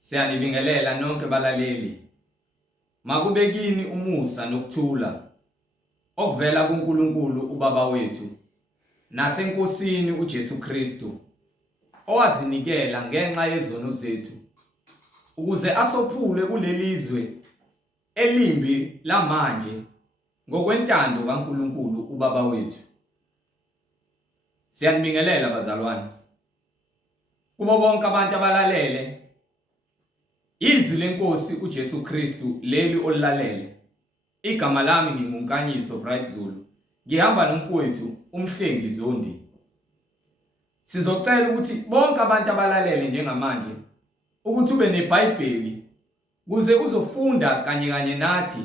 Siyanibingelela nonke balaleli. Makubekini umusa nokuthula okuvela kuNkulunkulu uBaba wethu naseNkosini uJesu Kristu owazinikela ngenxa yezono zethu ukuze asophule kulelizwe elimbi lamanje ngokwentando kaNkulunkulu uBaba wethu. Siyanibingelela bazalwane. Kubo bonke abantu abalalele izwi lenkosi uJesu Kristu leli olilalele. Igama lami nginguNkanyiso Bright Zulu. Ngihamba nomfowethu umhlengi Zondi. Sizocela ukuthi bonke abantu abalalele njengamanje ukuthi ube neBhayibheli kuze uzofunda kanye nathi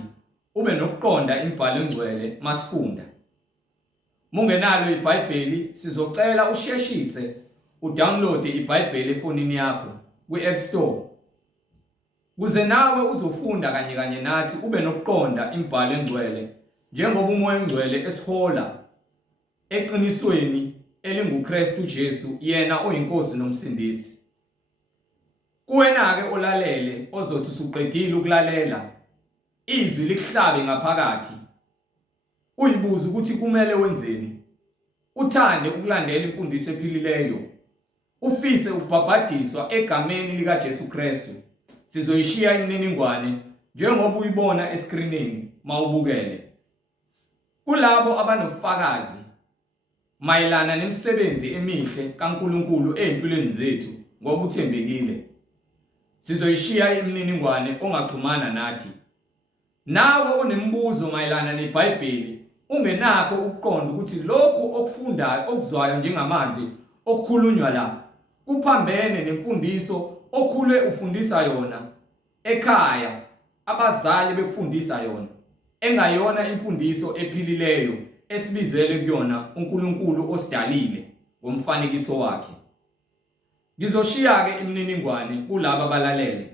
ube nokuqonda imibhalo engcwele masifunda. Mungenalo iBhayibheli sizocela usheshise udownload iBhayibheli efonini yakho kwi-App Store. Kuze nawe uzofunda kanye nathi ube nokuqonda imibhalo engcwele njengoba umoya engcwele esihola eqinisweni elinguKristu Jesu yena oyinkosi nomsindisi. Kuwena ke olalele ozothi usuqedile ukulalela izwi likuhlabe ngaphakathi. Uyibuza ukuthi kumele wenzeni. Uthande ukulandela imfundiso ephilileyo. Ufise ukubhabhadiswa egameni likaJesu Kristu. Sizoyishiya imininingwane njengoba uyibona eskrinini mawubukele. Kulabo abanofakazi mayelana nemisebenzi emihle kaNkulunkulu empilweni zethu ngoba uthembekile. Sizoyishiya imininingwane ongaxhumana nathi. Nawe onembuzo mayelana neBhayibheli ungenakho ukuqonda ukuthi lokhu okufundayo okuzwayo njengamanje okukhulunywa la kuphambene nemfundiso okhule ufundisa yona ekhaya abazali bekufundisa yona engayona imfundiso ephilileyo esibizele kuyona uNkulunkulu osidalile ngomfanekiso wakhe. Ngizoshiya ke imininingwane kulabo abalalele.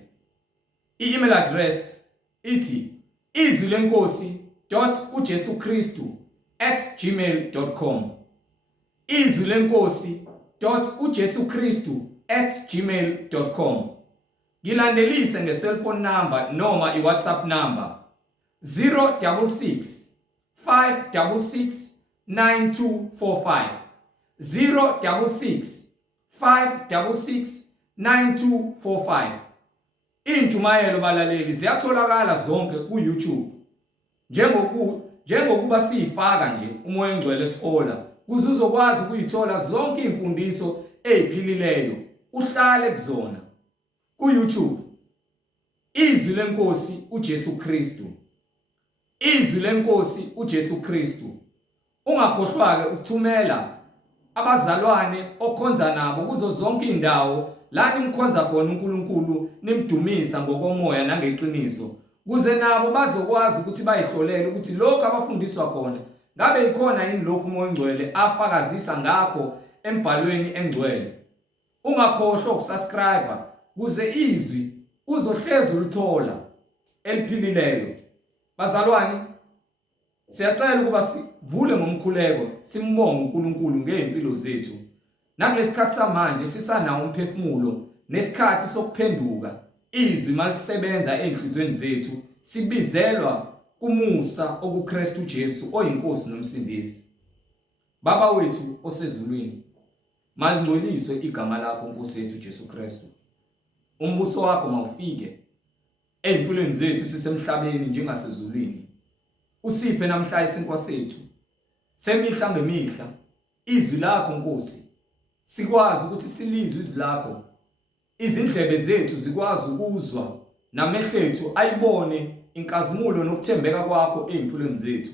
I-email address ithi izwilenkosi.ujesukristu@gmail.com izwilenkosi.ujesukristu@gmail.com. Ngilandelise nge-cellphone number noma i-WhatsApp number 066 566 9245 066 566 9245. Injumayelo balaleli ziyatholakala zonke ku-YouTube. Njengokuba siyifaka nje umoya engcwele esihola kuze uzokwazi ukuyithola zonke imfundiso eziphilileyo uhlale kuzona. Ku-YouTube izwi lenkosi uJesu Kristu. Izwi lenkosi uJesu Kristu. Ungakhohlwa ke ukuthumela abazalwane okhonza nabo kuzo zonke indawo la nimkhonza khona uNkulunkulu nimdumisa ngokomoya nangeqiniso kuze nabo bazokwazi ukuthi bayihlolele ukuthi lokho abafundiswa khona ngabe ikhona yini lokho umoya engcwele afakazisa ngakho embhalweni engcwele. Ungakhohlwa ukusubscribe kuze izwi uzohlezi ulithola eliphilileyo. Bazalwane, siyacela ukuba sivule ngomkhuleko simbonge uNkulunkulu ngempilo zethu. Nakulesikhathi samanje sisanawo umphefumulo nesikhathi sokuphenduka izwi malisebenza enhlizweni zethu sibizelwa kumusa okuKristu Jesu oyinkosi nomsindisi. Baba wethu osezulwini, malingcoliswe igama lakho Nkosi yethu Jesu Kristu. Umbuso wakho mawufike empilweni zethu sisemhlabeni njengasezulwini. Usiphe namhla isinkwa sethu semihla ngemihla izwi lakho Nkosi. Sikwazi ukuthi silizwe izwi lakho. Izindlebe zethu zikwazi ukuzwa namehlo ethu ayibone inkazimulo nokuthembeka kwakho empilweni zethu.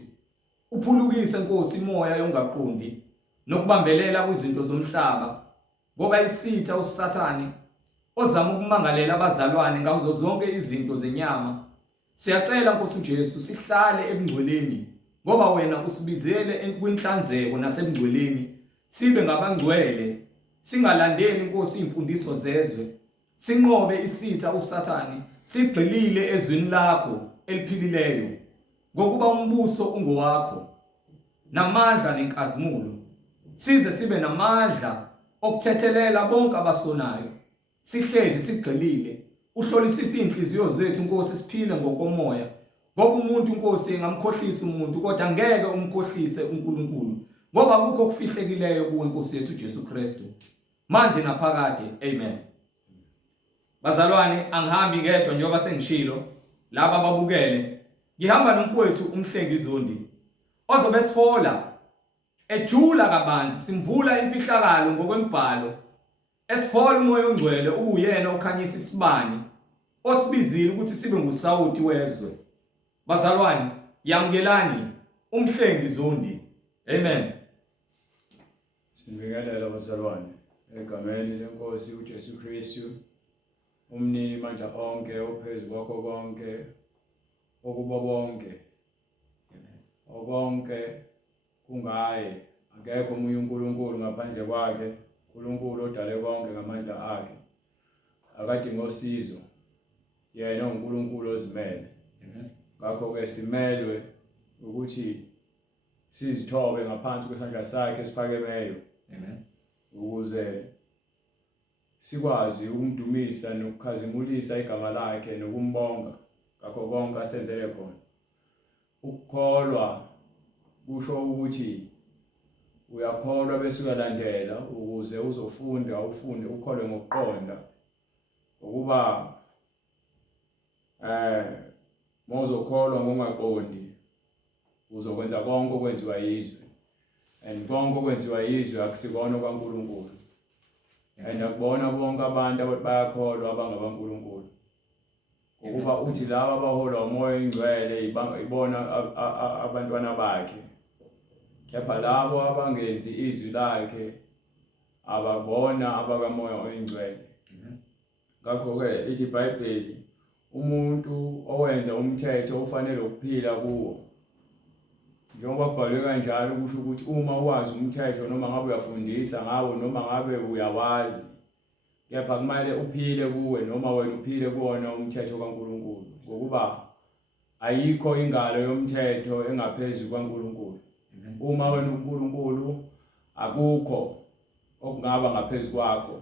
Uphulukise Nkosi imoya yongaqondi nokubambelela kwizinto zomhlaba ngoba isitha uSathane ozama ukumangalela abazalwane ngazo zonke izinto zenyama. Siyacela Nkosi uJesu sihlale ebungcweleni ngoba wena usibizele kwinhlanzeko nasebungcweleni sibe ngabangcwele. Singalandeli Nkosi imfundiso zezwe. Sinqobe isitha uSathane. Sigxilile ezwini lakho eliphilileyo ngokuba umbuso ungowakho namandla nenkazimulo. Size sibe namandla okuthethelela bonke abasonayo. Sihlezi sigxilile uhlolisise inhliziyo zethu Nkosi siphile ngokomoya. Ngoba umuntu Nkosi engamkhohlisa umuntu kodwa ngeke umkhohlise uNkulunkulu. Ngoba kukho okufihlekileyo kuwe Nkosi yethu Jesu Kristu. Manje naphakade. Amen. Bazalwane, angihambi ngedwa njengoba sengishilo. Laba ababukele, ngihamba nomfowethu uMhlengizondi ozobe sihola ejula kabanzi simbula imfihlakalo ngokwembhalo. Esihola umoya ongcwele uyena okhanyisa isibani osibizile ukuthi sibe ngusawoti wezwe. Bazalwane, yamukelani uMhlengizondi. Amen. Sibingelela bazalwane egameni lenkosi uJesu Kristu, umnini mandla onke ophezulu kwakho konke okuba bonke. Okonke kungaye, akekho omunye uNkulunkulu ngaphandle kwakhe. uNkulunkulu odale konke ngamandla akhe, akadinga osizo, yena uNkulunkulu ozimele. Ngakho ke simelwe ukuthi sizithobe ngaphansi kwesandla sakhe esiphakemeyo, ukuze sikwazi ukumdumisa nokukhazimulisa igama lakhe nokumbonga ngakho konke asenzele khona. Ukukholwa kusho ukuthi uyakholwa bese uyalandela ukuze uzofunda ufunde ukholwe ngokuqonda. Ukuba mawuzokholwa ngokungaqondi uzokwenza konke okwenziwa yizwe, and konke okwenziwa yizwe akusikona kwaNkulunkulu. And akubona bonke abantu abathi bayakholwa abangabaNkulunkulu. Ukuba uthi laba abaholwa umoya oyingcwele ibona abantwana bakhe, kepha labo abangenzi izwi lakhe ababona abakamoya oyingcwele. Ngakho ke lithi iBhayibheli umuntu owenza umthetho ufanele ukuphila kuwo. Njengoba kubhalwe kanjalo kusho ukuthi uma uwazi umthetho noma ngabe uyafundisa ngawo noma ngabe uyawazi, kepha kumele uphile kuwe noma wena uphile kuwona umthetho kaNkulunkulu. Ngokuba ayikho ingalo yomthetho engaphezulu kwaNkulunkulu. Uma wena uNkulunkulu akukho okungaba ngaphezulu kwakho.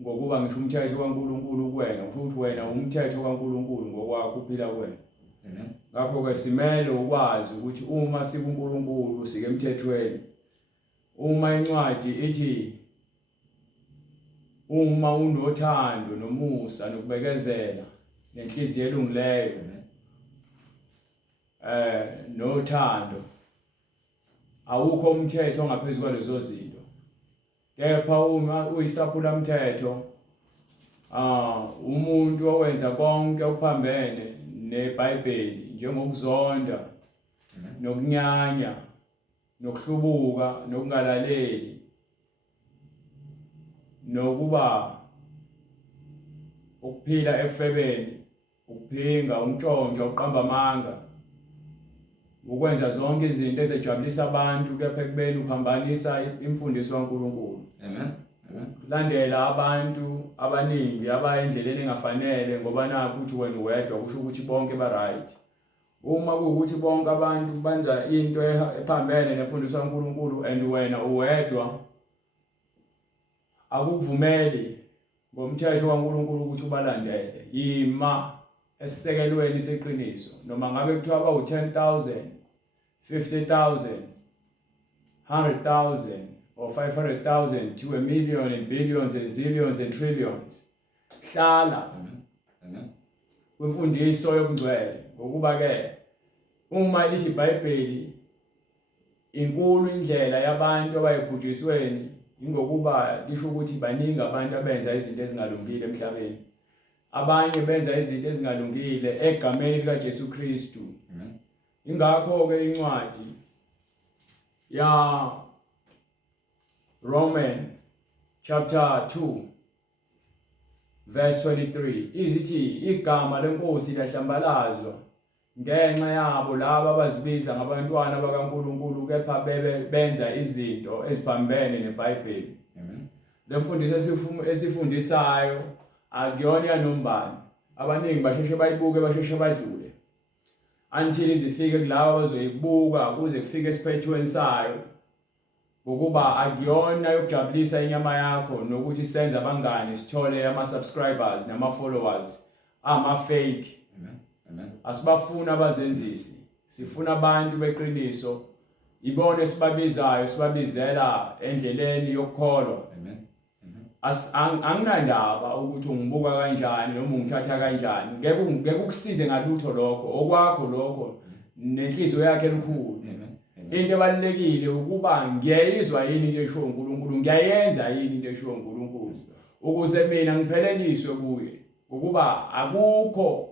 Ngokuba ngisho umthetho kaNkulunkulu kuwena, kusho ukuthi wena umthetho kaNkulunkulu ngokwakho uphila kuwena. Ngakho ke simele ukwazi ukuthi uma sikuNkulunkulu sike emthethweni. Uma incwadi ithi uma unothando nomusa nokubekezela nenhliziyo elungileyo nothando, awukho umthetho ongaphezulu kwalezo zinto. Kepha uma uyisaphula umthetho, umuntu owenza konke okuphambene neBhayibheli njengokuzonda nokunyanya nokuhlubuka nokungalaleli nokuba ukuphila efebeni, ukuphinga, umtshontsho, uqamba amanga, ukwenza zonke izinto ezejabulisa abantu kepha ekubeni uphambanisa imfundiso kaNkulunkulu. Landela abantu abaningi abayendleleni engafanele ngoba nakho uthi wena uwedwa kusho ukuthi bonke ba right. Uma kuwukuthi bonke abantu benza into ephambene nemfundiso kaNkulunkulu and wena uwedwa, akuvumeli ngomthetho kaNkulunkulu ukuthi ubalandele. Yima esisekelweni seqiniso noma ngabe kuthiwa ba u10,000, 50,000, 100,000 or 500,000 to a million and billions and zillions and trillions. Hlala kwimfundiso yobungcwele. Ngokuba ke uma lithi iBhayibheli inkulu indlela yabantu abayibhujisweni, ingokuba lisho ukuthi baningi abantu abenza izinto ezingalungile emhlabeni. Abanye benza izinto ezingalungile egameni likaJesu Kristu. Ingakho ke incwadi ya Roman chapter 2 verse 23 izithi igama lenkosi lahlambalazwa ngenxa yabo laba abazibiza ngabantwana bakaNkulunkulu kepha benza izinto eziphambene neBhayibheli. Le mfundiso esifundisayo akuyona yanombani. Abaningi basheshe bayibuke basheshe badlule until izifike kulabo abazoyibuka kuze kufike esiphethweni sayo. ukuba akuyona yokujabulisa inyama yakho nokuthi senze abangani sithole ama-subscribers nama-followers ama-fake. Amen. Asibafuna abazenzisi, sifuna abantu beqiniso, ibone sibabizayo, sibabizela endleleni yokukholwa. Anginandaba ukuthi ungibuka kanjani noma ungithatha kanjani, ngeke ukusize ngalutho lokho, okwakho lokho nenhliziyo yakhe elikhulu. Into ebalulekile ukuba ngiyayizwa yini into eshiwo uNkulunkulu, ngiyayenza yini into eshiwo uNkulunkulu, ukuze mina ngipheleliswe kuye, ukuba akukho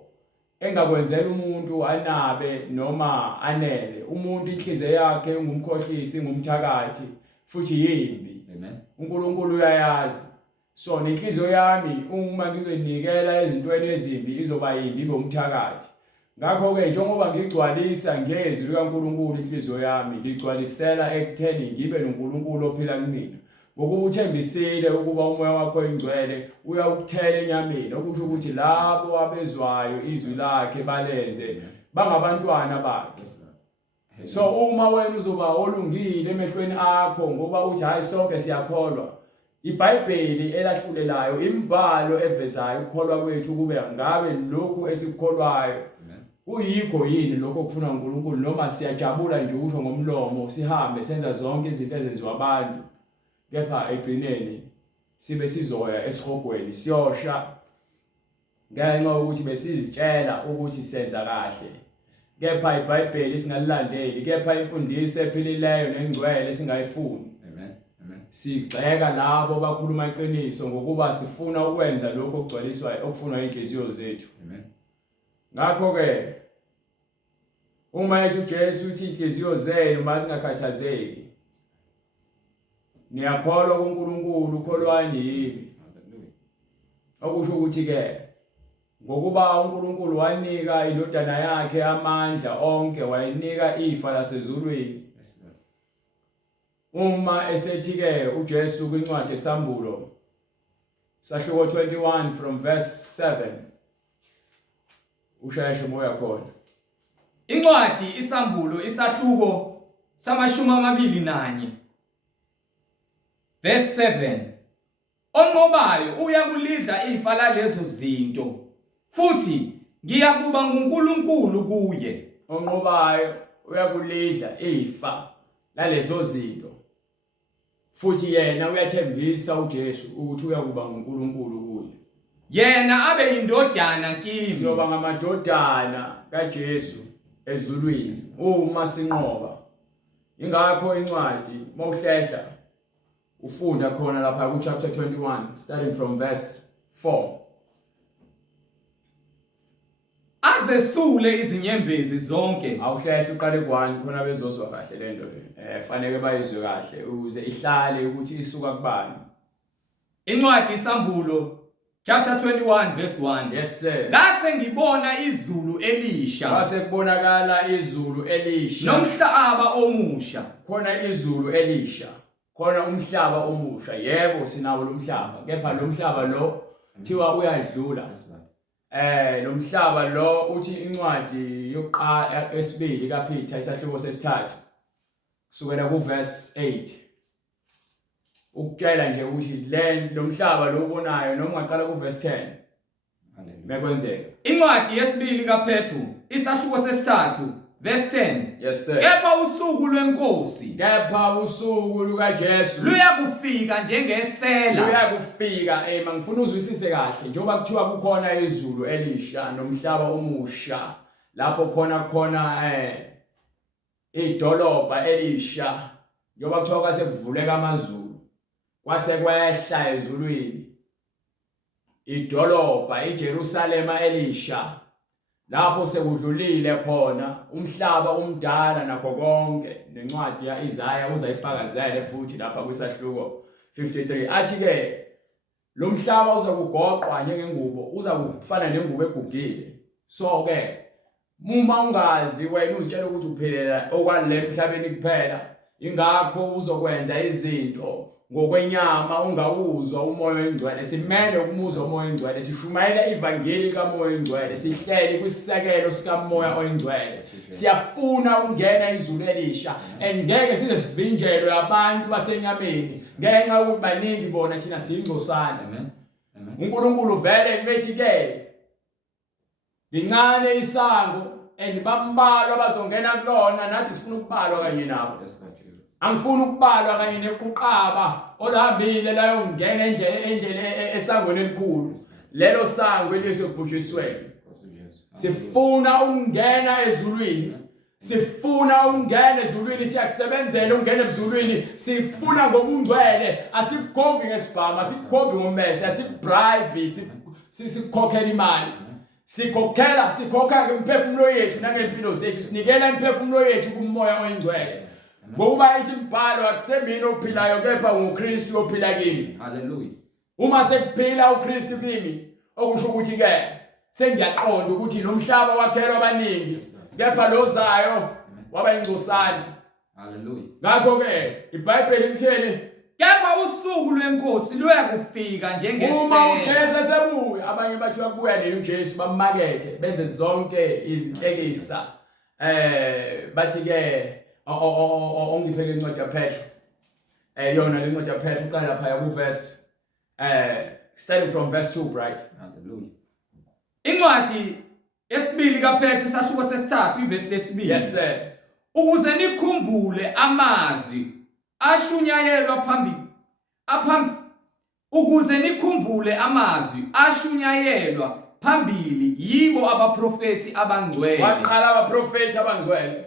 engakwenzela umuntu anabe noma anele. Umuntu inhliziyo yakhe ngumkhohlisi, ngumthakathi futhi yimbi. uNkulunkulu uyayazi. So nenhliziyo yami uma ngizoyinikela ezintweni ezimbi izoba yimbi, ibe umthakathi. Ngakho ke njengoba ngigcwalisa ngezwi likaNkulunkulu inhliziyo yami, ngigcwalisela ekutheni ngibe noNkulunkulu ophila kumina. Ngokuba uthembisile ukuba umoya wakho oyingcwele uyawukuthela enyameni, okusho ukuthi labo abezwayo izwi lakhe balenze bangabantwana bakhe. So uma wena uzoba olungile emehlweni akho ngoba uthi hayi sonke siyakholwa, iBhayibheli elahlulelayo, imbhalo evezayo ukukholwa kwethu kube ngabe lokhu esikukholwayo uyikho yini lokho okufuna uNkulunkulu, noma siyajabula nje usho ngomlomo sihambe senza zonke izinto ezenziwa abantu, kepha egcineni sibe sizoya esihogweni siyosha ngenxa ukuthi besizitshela ukuthi senza kahle. Kepha iBhayibheli singalilandeli, kepha imfundiso ephilileyo nengcwele singayifuni. Sigxeka labo bakhuluma iqiniso ngokuba sifuna ukwenza lokho okugcwaliswa okufunwa inhliziyo zethu. Ngakho ke uma ethi uJesu uthi inhliziyo zenu mazingakhathazeki, niyakholwa kuNkulunkulu, kholwani yimi. Okusho ukuthi ke ngokuba uNkulunkulu wanika indodana yakhe amandla onke, wayinika ifa lasezulwini. Uma esethi ke uJesu kwincwadi esambulo sahluko 21 from verse 7, ushayeshe moya khona. Incwadi isambulo isahluko sama-21 verse 7, onqobayo uyakulidla ifa lalezo zinto, futhi ngiyakuba nguNkulunkulu kuye. Onqobayo uyakulidla ifa lalezo zinto, futhi yena uyathembisa uJesu ukuthi uyakuba nguNkulunkulu kuye. Yena abe yindodana kimi. Siyoba ngamadodana kaJesu ezulwini uma sinqoba. Ingakho incwadi mawuhlehla ufunda khona lapha ku chapter 21 starting from verse 4. Azesule izinyembezi zonke. Awuhlehla uqale ku1 khona bezozwa kahle lento le. Fanele bayizwe kahle ukuze ihlale ukuthi isuka kubani. Incwadi isambulo chapter 21 verse 1. Yes sir. Ngase ngibona izulu elisha. Ngase kubonakala izulu elisha. Nomhlaba omusha. Khona izulu elisha. Khona umhlaba omusha. Yebo sinawo lo mhlaba. Kepha lo mhlaba lo thiwa uyadlula. Lo mhlaba lo uthi incwadi yokuqala esibili kaPeter isahluko sesithathu kusukela ku verse 8. Ukutshela nje ukuthi lo mhlaba lo ubonayo noma ungaqala ku verse 10. Mekwenzeka. Incwadi yesibili kaPetru isahluko sesithathu verse 10. Yes sir. Kepha usuku lwenkosi, kepha usuku lukaJesu luyakufika njengesela. Luyakufika mangifuna uzwisise kahle njengoba kuthiwa kukhona izulu elisha nomhlaba omusha lapho khona idolobha elisha, njengoba kuthiwa kwase kuvuleka amazulu kwase kwehla ezulwini idolobha iJerusalema elisha, lapho sekudlulile khona umhlaba umdala nakho konke. Nencwadi yaIsaya uzayifakazele futhi lapha kwisahluko 53 athi ke lo mhlaba uzakugoqwa njengengubo, uzakufana nengubo egugile. So ke uma ungazi wena uzitshela ukuthi uphelela okwale emhlabeni kuphela, ingakho uzokwenza izinto ngokwenyama ungawuzwa umoya oyingcwele simele ukumuzwa umoya oyingcwele sishumayela ivangeli kamoya oyingcwele sihleli kwisisekelo sikamoya oyingcwele siyafuna ungena izulu elisha and ngeke size sivinjelwe abantu basenyameni ngenxa ukuthi baningi bona thina siyingcosana uNkulunkulu vele methi ke lincane isango and bambalwa bazongena kulona nathi sifuna ukubalwa kanye nabo angifuni ukubalwa kanye nequqaba olahambile la yongena endlele esangweni elikhulu lelo sango elisekubhujisweni sifuna ukungena ezulwini sifuna ukungena ezulwini siyakusebenzela ukungena ezulwini sifuna ngobungcwele asikukhombi ngesibhama asikukhombi ngommese asikubribe sikukhokhela imali sikhokha ngemphefumulo yethu nangempilo zethu sinikela imphefumulo yethu kumoya oyingcwele ngoba ithi imbhalo akusemini ophilayo kepha nguKristu ophila kimi haleluya uma sekuphila uKristu kimi okusho ukuthi ke sengiyaqonda ukuthi lo mhlaba wakhelwa abaningi kepha lozayo waba ingcosana haleluya ngakho ke iBhayibheli lithele kepha usuku lwenkosi luyakufika njengesela uma ukheza sebuya abanye bathi uyakubuya nini uJesu bammakethe benze zonke izinhlekisa bathi ke ongiphele incwadi yaPetro yona le ncwadi yaPetro uqala lapha ku verse starting from verse 2 right haleluya incwadi yesibili kaPetro sahluko sesithathu ivesi lesibili yes sir ukuze nikhumbule amazwi ashunyayelwa ukuze nikhumbule amazwi ashunyayelwa phambili yibo abaprofeti abangcwele waqala abaprofeti abangcwele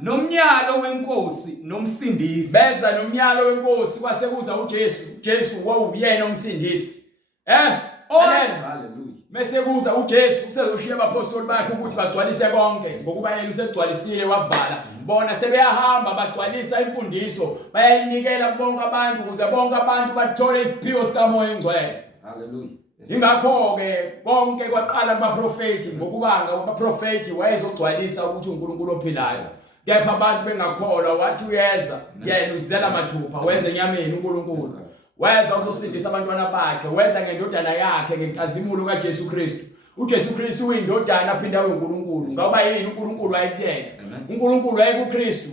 nomnyalo wenkosi nomsindisi beza nomnyalo wenkosi kwasekuza uJesu wawuyena umsindisi haleluya mesekuza uJesu usezoshiya abapostoli bakhe ukuthi bagcwalise konke ngokuba yena usegcwalisile wavala bona sebeyahamba bagcwalisa imfundiso bayayinikela kubonke abantu ukuze bonke abantu bathole isiphiwo sikamoya oyingcwele haleluya ingakho ke konke kwaqala kubaprofeti ngokubanga abaprofeti wayezogcwalisa ukuthi uNkulunkulu ophilayo kepha abantu bengakholwa wathi uyeza yena uzela mathupha weza enyameni uNkulunkulu weza uzosindisa abantwana bakhe weza ngendodana yakhe ngenkazimulo kaJesu Kristu uJesu Kristu uyindodana aphinda uNkulunkulu ngoba yini uNkulunkulu wayekuyena uNkulunkulu wayekuKristu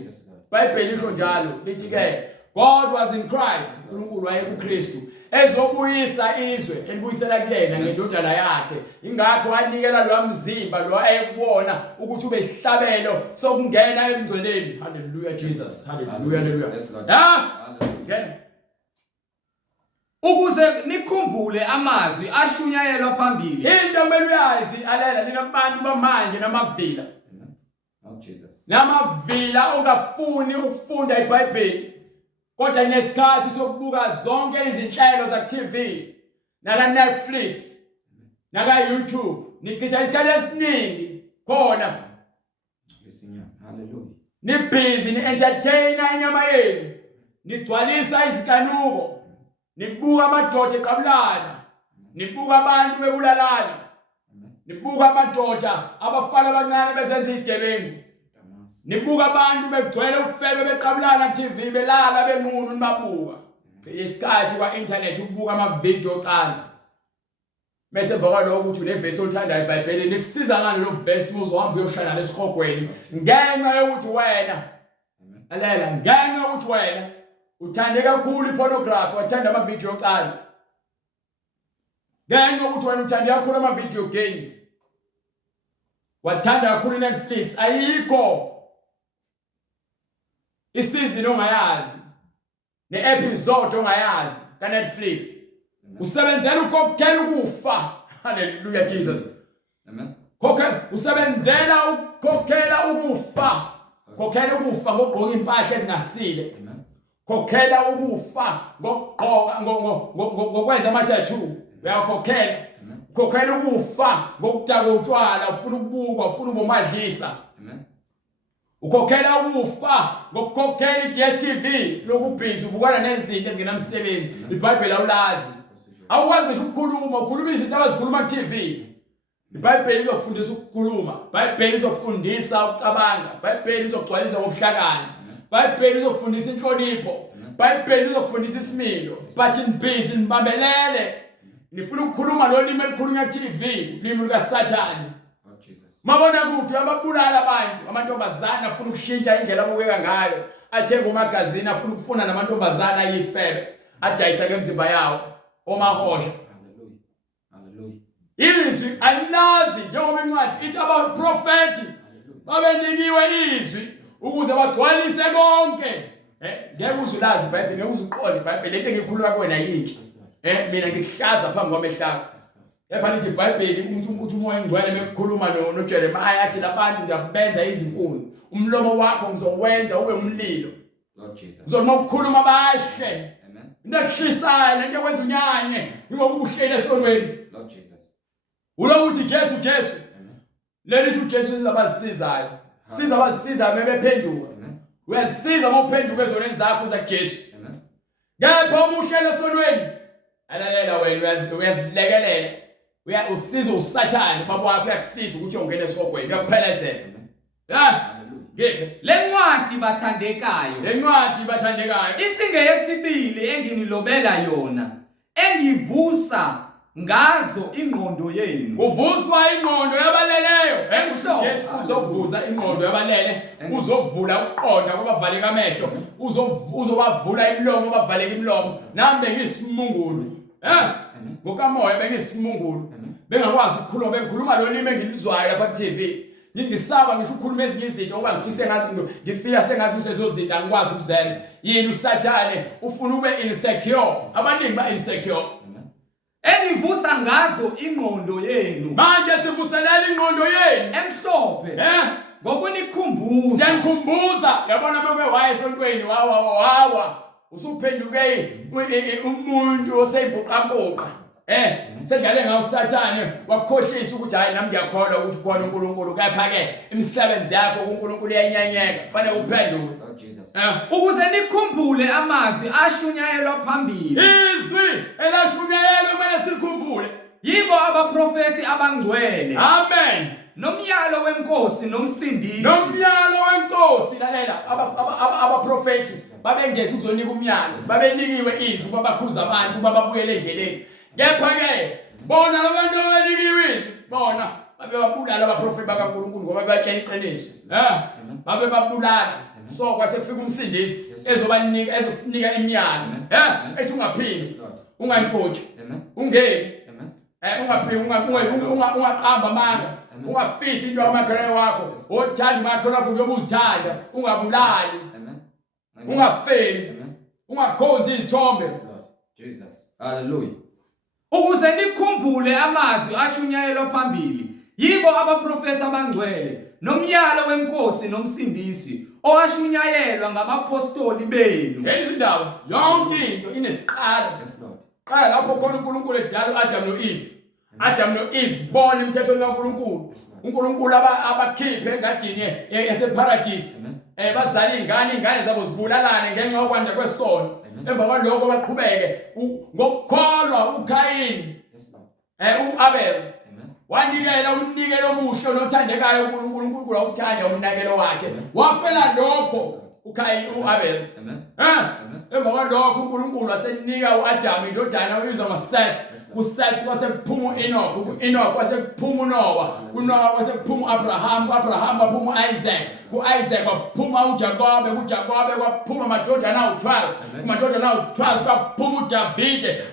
iBhayibheli lisho njalo lithi ke God was in Christ uNkulunkulu wayekuKristu ezobuyisa izwe elibuyisela kuyena ngendodana yakhe ingakho wanikela lo mzimba lo ayekubona ukuthi ube isihlabelo sokungena ebungcweleni haleluya Jesus haleluya haleluya ukuze nikhumbule amazwi ashunyayelwa phambili into kumele uyazi alela ninabantu bamanje namavila Jesus namavila ongafuni ukufunda iBhayibheli kodwa nesikhathi sokubuka zonke izinhlelo zaku-TV nala Netflix naka YouTube nichitha isikhathi esiningi khona haleluya nibhizi ni-entertaina inyama yenu nigcwalisa izikanuko nibuka amadoda eqabulana nibuka abantu bebulalana nibuka amadoda abafana abancane besenza izigebengu nibuka abantu begcwele ufebe beqabulana ku-TV belala benqunu nibabuka isikhathi kwa-internet ukubuka amavidiyo cansi mase emva kwalokho ukuthi unevesi olithandayo eBhayibhelini nikusiza ngani lo vesi uzohamba uyoshaya lesihogweni ngenxa yokuthi wena alela ngenxa yokuthi wena uthande kakhulu ipornography wathanda amavidiyo cansi ngenxa yokuthi wena uthande kakhulu ama-video games wathanda kakhulu iNetflix ayikho isizini ongayazi ne-episode ongayazi kaNetflix usebenzela ukukhokhela ukufa haleluya Jesus amen usebenzela ukukhokhela ukufa khokhela ukufa ngokugqoka impahla ezingasile khokhela ukufa ngokugqoka ngokwenza ama-tattoo uyakhokhela khokhela ukufa ngokudaka utshwala ufuna ukubukwa ufuna ubomadlisa ukhokhela ukufa ngokukhokhela iDStv lokubhizi ubukana nezinto ezingenamsebenzi iBhayibheli awulazi awukwazi ngisho ukukhuluma ukhuluma izinto abazikhuluma ku-TV iBhayibheli izokufundisa ukukhuluma iBhayibheli izokufundisa ukucabanga iBhayibheli izokugcwalisa ngobuhlakani iBhayibheli izokufundisa inhlonipho iBhayibheli izokufundisa isimilo but nibhizi nibambelele nifuna ukukhuluma lo limi elikhulunywa ku-TV ulimi lukaSathane mabona kuthi uyababulala amantombazane afuna ukushintsha indlela abukeka ngayo athenga umagazini afuna ukufuna namantombazane ayifebe adayisa ngemzimba yawo omahosha izwi alinazi njengoba incwadi ithi abaprofeti babenikiwe izwi ukuze bagcwalise konke ngeke uzulazi iBhayibheli ngeke uzuqonde iBhayibheli lento ngikhuluma kuwena yinhle mina ngikuhlaza phambi kwamehlaka epha lithi iBhayibheli umuntu umoya engcwele mekukhuluma noJeremiah athi labantu ngiyabenza izinkuni umlomo wakho ngizowenza ube umlilo Lord Jesus uzoma ukukhuluma bahle ngishisayo lento kwenza unyanye ngokubuhlele esonweni Lord Jesus ulokuthi Jesu lelithi uJesu sizabasizayo sizabasiza bebephenduka uyasiza mawuphenduka ezonweni zakho za Jesu ngapha umuhlele esonweni alalela wena uyazilekelela usiza uSathane baba wakho uyakusiza ukuthi ungene esogweni uyakuphelezela lencwadi bathandekayo isingeyesibili enginilobela yona engivusa ngazo ingqondo yenu kuvuswa ingqondo yabaleleyo Jesu uzovuza ingqondo yabalele uzovula ukuqonda kwabavaleka amehlo uzobavula imilomo bavaleka imilomo nami bengisimungulu ngokamoya bengisimungulu bengakwazi ukukhuluma bengikhuluma lo limi engilizwayo lapha ku-TV ngisaba ngisho ukukhuluma ezinye izinto ngoba ngifise ngazi ngifika sengathi lezo zinto angikwazi ukuzenza yini uSathane ufuna ube insecure abaningi ba insecure engivusa ngazo ingqondo yenu manje sivuselela ingqondo yenu emhlophe ngokunikhumbuza siyanikhumbuza yabona beke waya esontweni wawa usuphenduke umuntu oseyibhuqambuqa sedlale ngawo uSathane wakukhohlisa ukuthi hayi nami ngiyakholwa ukuthi khona uNkulunkulu kepha ke imisebenzi yakho kuNkulunkulu iyanyenyeka kufanele uphenduke Lord Jesus ukuze nikhumbule amazwi ashunyayelwa phambili izwi elashunyayelwa kumele sikhumbule yibo abaprofeti abangcwele amen nomyalo wenkosi nomsindisi lalela abaprofeti babengeza ukuzonika umyalo babenikiwe izwi babakhuza abantu bababuyele endleleni kepha ke bona labantu abanikiwe izwi bona babebabulala abaprofeti bakaNkulunkulu ngoba bayatshela iqiniso babebabulala so kwase kufika umsindisi ezosinika imiyalo ethi ungaphindi ungantshontshe ungebi ungaqamba amanga ungafisi into yamakhelwane wakho othanda umakhelwane wakho njengoba uzithanda ungabulali ungafeli ungakhonzi izithombe Jesus hallelujah ukuze nikhumbule amazwi ashunyayelwa phambili yibo abaprofeti abangcwele nomyalo wenkosi nomsindisi owashunyayelwa ngabapostoli benu ngezindaba yonke into inesiqalo qala lapho khona uNkulunkulu edala uAdam noEve bona imithethweni kaNkulunkulu uNkulunkulu abakhiphe engadini yaseparadise bazala ingane zabo zibulalane ngenxa yokwanda kwesono emva kwalokho baqhubeke ngokukholwa uKayini uAbel wanikela umnikelo omuhle nothandekayo uNkulunkulu awuthanda umnikelo wakhe wafela lokho uKayini uAbel emva kwalokho uNkulunkulu wasenika uAdam indodana uyizwa ngoSeth uSeth wasekuphuma uEnoch wasekuphuma uNoah kuNoah wasekuphuma uAbraham waphuma uIsaac kuIsaac waphuma uJakobe kuJakobe kwaphuma amadodana awu-12 kumadodana awu-12 kwaphuma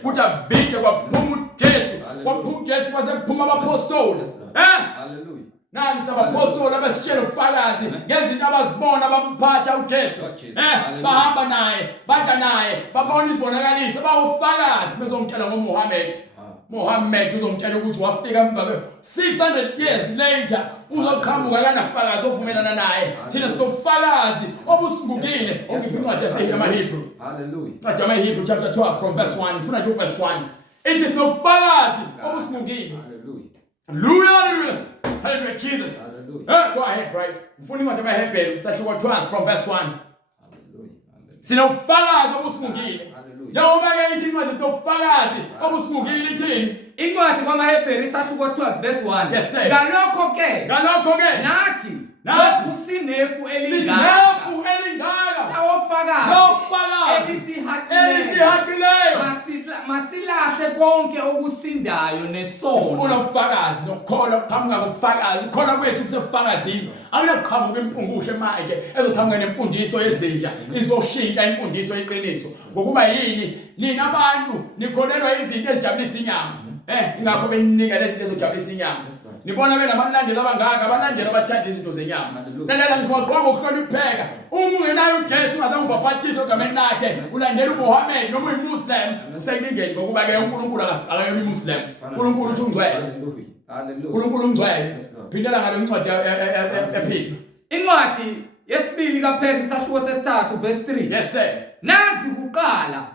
uDavide kwaphuma uJesu kwaphuma uJesu kwasekuphuma abapostoli hallelujah nanti sabapostoli abasitshela ubufakazi ngezinto abazibona bamphatha uJesu bahamba naye badla naye babona izibonakaliso bawufakazi bezomtshela ngoMuhammad uzomtshela ukuthi wafika emva 600 years later uzoqhamuka kanafakazi ovumelana naye thina sikufakazi obusungukile incwadi yamaHebrew hallelujah incwadi yamaHebrew chapter 12 from verse 1 ufuna nje verse 1 it is no fakazi obusungukile hallelujah hallelujah Jesus hallelujah go ahead right ufuna incwadi yamaHebrew sahluko 12 from verse 1 hallelujah sinofakazi obusungukile njengoba ke ithi incwadi sinofakazi obusungukile ithini incwadi kwamaHebrew sahluko 12 verse 1 yes sir ngalokho ke nathi nathi usinefu sinefu elingaka nofakazi elisihaqileyo masilahle konke okusindayo nesono. Sifuna ubufakazi nokukholwa kuqhamuka ngobufakazi. Ukukholwa kwethu kusebufakazini. Akunakuqhamuka impungushe manje ezoqhamuka nemfundiso yezinja izoshintsha imfundiso yeqiniso. Ngokuba yini nina abantu nikholelwa izinto ezijabulisa inyama. Ingakho beninika lezi zinto ezojabulisa inyama. Nibona benabalandeli abangaka abalandeli abathanda izinto zenyama. Lalela ngisho ngoqongo ukuhlonipheka. Uma ungenayo uJesu ungazange ubhaphathiswe egameni lakhe, ulandela uMuhammad noma uyiMuslim, usenkingeni ngokuba ke uNkulunkulu akayona iMuslim. uNkulunkulu uthi ungcwele. Hallelujah. uNkulunkulu ungcwele. Phindela ngale incwadi ePeter. Incwadi yesibili kaPeter isahluko sesithathu verse 3. Yes sir. Nazi kuqala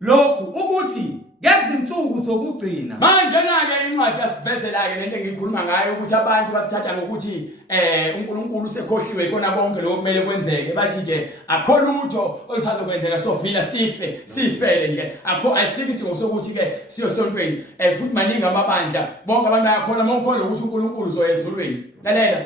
lokhu ukuthi ngezinsuku zokugcina Manje nake incwadi yasivezela ke lento engikhuluma ngayo ukuthi abantu bathatha ngokuthi uNkulunkulu usekhohliwe khona bonke lokho kumele kwenzeke. Bathi ke akho lutho olusazo kwenzeka sophila sifele nje. Akho ayisikho isidingo sokuthi ke siyosontweni. Futhi maningi amabandla bonke abantu bayakhona mawukhona ukuthi uNkulunkulu uzoyezulweni. Lalela.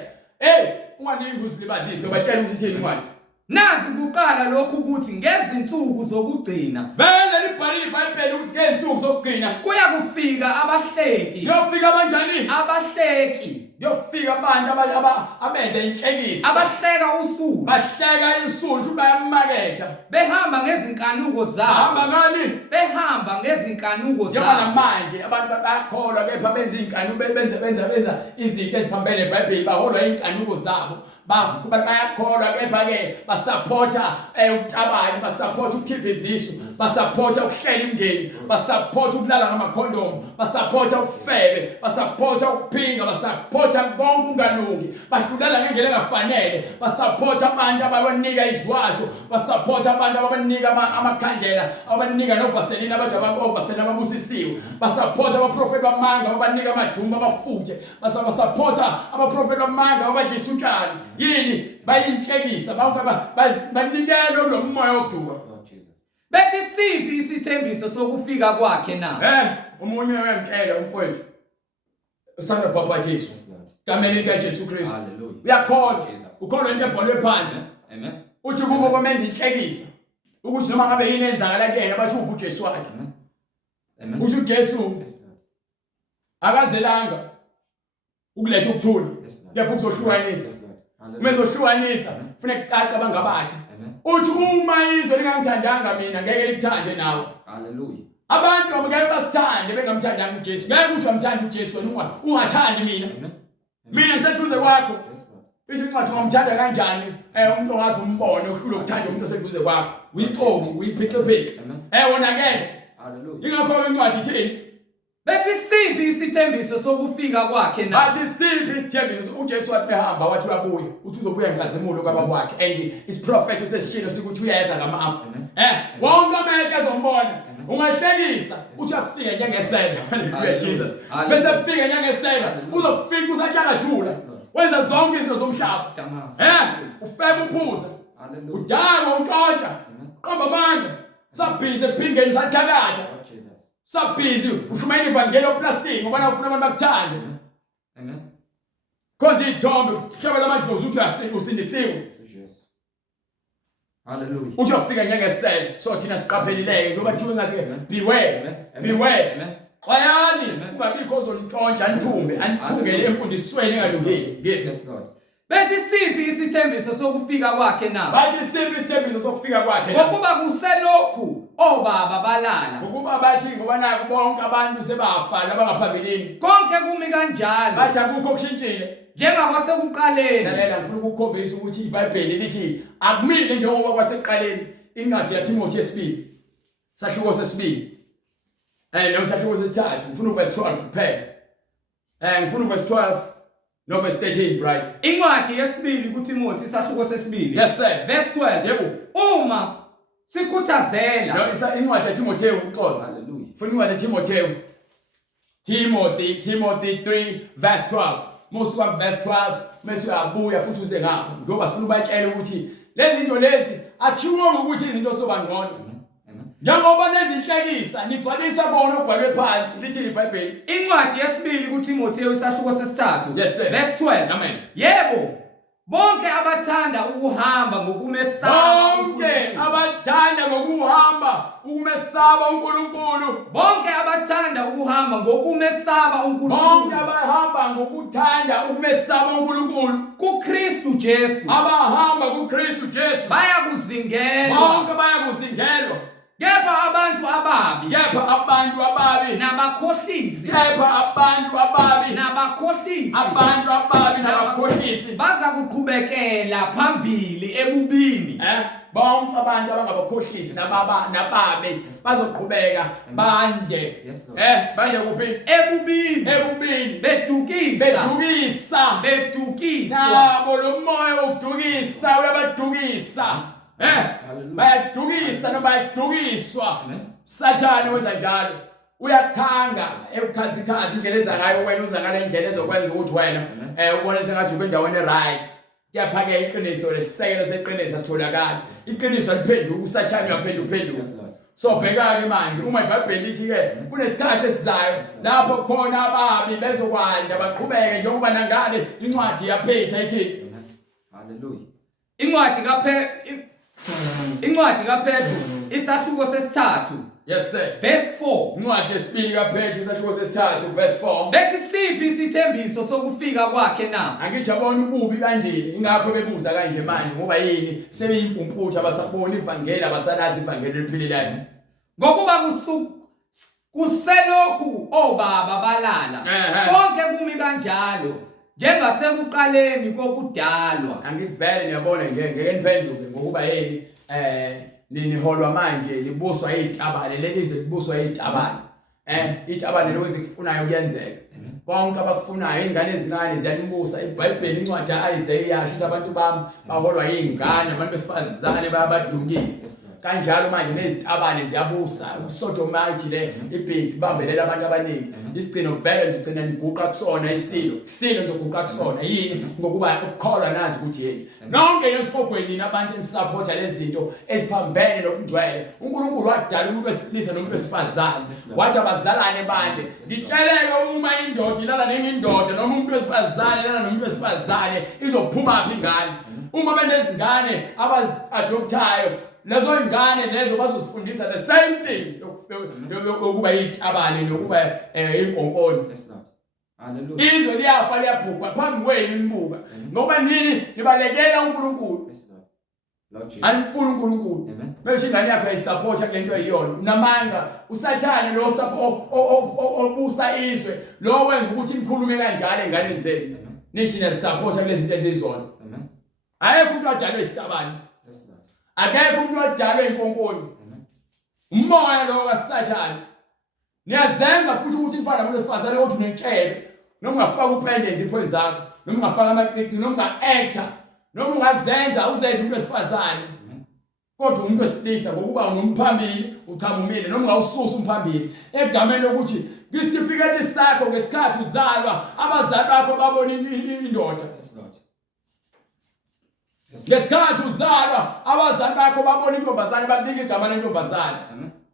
Ungalingi uzilibazise ubatshela ukuthi thini incwadi. Nazi kuqala lokhu ukuthi ngezinsuku zokugcina Vele libhalile iBhayibheli ukuthi ngezinsuku zokugcina kuya kufika abahleki. kuyofika kanjani? Abahleki Kuyofika abantu abenza inhlekisa. abahleka usuku Bahleka insulu futhi bayamaketha. behamba ngezinkanuko zabo. Hamba ngani? Behamba ngezinkanuko Njengoba zabo. manje abantu bayakholwa kepha benza inkanuko benza izinto eziphambene neBhayibheli baholwa inkanuko zabo. Bayakholwa kepha ke basupporta ukutabani, basupporta ukukhipha izisu, basupporta ukuhlela imndeni, basupporta ukulala ngamakhondomu, basupporta ukufebe, basupporta ukuphinga, basupporta konke ungalungi, bahlulala ngendlela engafanele, basupporta abantu ababanika izwasho, basupporta abantu ababanika amakhandlela, abanika novaselini abathi abaovaselini ababusisiwe, basupporta abaprofeti bamanga ababanika amadumba abafuthe, basupporta abaprofeti bamanga abadlisa utshani. Yini bayinhlekisa bonke banikela lo moya oduka. Bethi siphi isithembiso sokufika kwakhe na? Umunye wemtela umfowethu usanda baba Jesu. Kameni kaJesu Kristu. Hallelujah. Uyakholwa. Ukholwa into ebhalwe phansi. Amen. Uthi kubo bamenza inhlekisa. Ukuthi noma ngabe yini enzakala kuyena bathi uJesu wakhe. Amen. Uthi uJesu akazelanga ukuletha ukuthula. Kepha ukuzohlukanisa. Uma ezohlukanisa kufanele kucace abangabakhe. Uthi uma izwe lingangithandanga mina ngeke likuthande nawe. Hallelujah. Abantu abangeke basithande bengamthandanga uJesu. Ngeke uthi amthanda uJesu wena ungathandi mina. Mina ngiseduze kwakho. Incwadi wamthanda kanjani umuntu ongazi umbone uhlule ukuthanda umuntu oseduze kwakho. Uyixoki, uyiphiqiphiqi. Wona ngeke. Hallelujah. Ingakho incwadi ithini? Bethi siphi isithembiso sokufika kwakhe na? Bathi siphi isithembiso uJesu wathi behamba wathi uyabuya uthi uzobuya ngenkazimulo kwababa wakhe and isiprophet usesishilo sikuthi uyeza ngamafu. Wonke amehlo ezombona ungahlekisa uthi akufika njengesela. Hallelujah Jesus. Bese kufika njengesela uzofika usatyakadula. Wenza zonke izinto zomhlaba. Ufebe uphuza. Hallelujah. Udanga untshontsha. Qamba amanga. Sabhize kuphingeni sathakatha. Sabhizi ushumayini ivangeli oplastic ngoba ufuna abantu bakuthande. Amen. Konje ithombe hlabela amadlozi uthi usindisiwe. Yes. Hallelujah. Uthi ufika njengesele so thina siqaphelileke ngoba kuthiwa ngathi beware. Xayani ungabikho ozonitshontsha anithungele emfundisweni engalungile. Yes Lord. Bethi siphi isithembiso sokufika kwakhe na? Bathi siphi isithembiso sokufika kwakhe? Ngokuba kuselokhu obaba balala. Ngokuba bathi ngoba naku bonke abantu sebafa labangaphambilini. Konke kumi kanjalo. Bathi akukho okushintshile. Njengakwasekuqaleni. Lalela ngifuna ukukhombisa ukuthi iBhayibheli lithi akumile njengoba kwasekuqaleni. Incwadi yaTimothi yesibili. Sahluko sesibili. Nomsahluko sesithathu ngifuna uverse 12 kuphela. Ngifuna uverse 12 no verse 13 right. Incwadi yesibili kuTimothi isahluko sesibili. Yes sir. Verse 12. Yebo. Uma sikhuthazela. No incwadi yaTimotheyu uxolo. Hallelujah. Funa incwadi yaTimotheyu. Timothy 3 verse 12. Musuka verse 12 mase uyabuya futhi uze ngapha ngoba sifuna ubatshela ukuthi lezi zinto lezi akhiwo ukuthi izinto sobangcono. Njengoba lezinhlekisa nigcwalisa bona obhalwe phansi lithi iBhayibheli. Incwadi yesibili kuTimotheyu isahluko sesithathu. Yes sir. Verse 12. Amen. Yebo, bonke abathanda ukuhamba ngokumesaba bonke abathanda ngokuhamba ukumesaba uNkulunkulu, bonke abathanda ukuhamba ngokumesaba bonke uNkulunkulu abahamba ngokuthanda ukumesaba uNkulunkulu, kuKristu Jesu abahamba kuKristu Jesu, bayakuzingelwa bonke bayakuzingelwa. kepha abantu ababi Kepha abantu ababi, nabakhohlisi kepha abantu ababi, nabakhohlisi abantu ababi nabakhohlisi, baza kuqhubekela phambili ebubini bonke abantu abangabakhohlisi nababe bazoqhubeka bande. Yes, Lord. Bande kuphi? ebubini Bedukisa bedukiswa nabo lo moya wokudukisa uyabadukisa. Bayadukisa noma bayadukiswa. Sathane wenza njalo, uyakhanga ebukhazikhazi indlela ezangayo wena uza ngale ndlela ezokwenza ukuthi wena ubone sengathi ukwendaweni right. Kepha-ke iqiniso lesisekelo seqiniso sitholakala. Iqiniso liphenduka, usathane uyaphenduka. So bheka-ke manje uma iBhayibheli lithi-ke kunesikhathi esizayo lapho khona ababi bezokwanda baqhubeke njengoba nangale incwadi yaphetha ithi. Hallelujah. Incwadi kaPetru isahluko sesithathu Yes sir. verse 4 Incwadi yesibili kaPetru isahluko sesithathu verse 4. bethi siphi isithembiso sokufika kwakhe na Angithi abona ububi kanjeni ingakho bebuza kanje manje ngoba yini sebeyimpumputhu abasaboni ivangeli abasalazi ivangeli liphililayo. ngokuba kuselokhu obaba balala konke kumi kanjalo njengasekuqaleni kokudalwa. Angithi vele niyabona ngeke niphenduke ngokuba yini niholwa manje libuswa izitabane lelizwe libuswa izitabane. Izitabane lokuzikufunayo kuyenzeka. Konke abakufunayo ingane ezincane ziyanibusa. iBhayibheli incwadi yaIsaiah ithi abantu bami baholwa izingane abantu besifazane bayabadukisa. Kanjalo manje nezitabane ziyabusa. uSodomithi le ibhezi bambelela abantu abaningi. Isigcino vele nje ugcina niguqa kusona isilo nje uguqa kusona yini ngokuba ukukholwa nazi ukuthi yini nonke yesibogweni nabantu enisupport lezi zinto eziphambene nokungcwele. uNkulunkulu wadala umuntu wesilisa nomuntu wesifazane wathi abazalane bande. Ngitsheleke uma indoda ilala nenye indoda noma umuntu wesifazane ilala nomuntu wesifazane izophuma phi ingane. Uma benezingane abazi-adoptayo lezo ingane lezo bazosifundisa the same thing yokuba izitabane nokuba inkonkoni. Hallelujah. Izwe liyafa liyabhubha phambi kwenu nibuka ngoba nini nibalekela uNkulunkulu. Alifuni uNkulunkulu. Manje ingane yakho ayisupport kule nto ayiyona. Namanga usathane lo obusa izwe lo wenza ukuthi nikhulume kanjalo enganeni zenu. Nithi niyasupport kule zinto ezizona. Ayekho umuntu odalwe isitabane. Akekho umuntu odalwe inkonkoni. Umoya lo kaSathane. Niyazenza futhi ukuthi nifana nabantu besifazane ukuthi unentshebe noma ungafaka upende ezipho zakho noma ungafaka amaqiqi noma unga-actor noma ungazenza uzenze umuntu wesifazane kodwa umuntu wesilisa ngokuba ngumphambili uchamumile noma ungawususa umphambili egameni lokuthi ngisitifiketi sakho ngesikhathi uzalwa abazali bakho babona indoda. Ngesikhathi uzalwa abazali bakho babona intombazane bakunika igama lentombazane.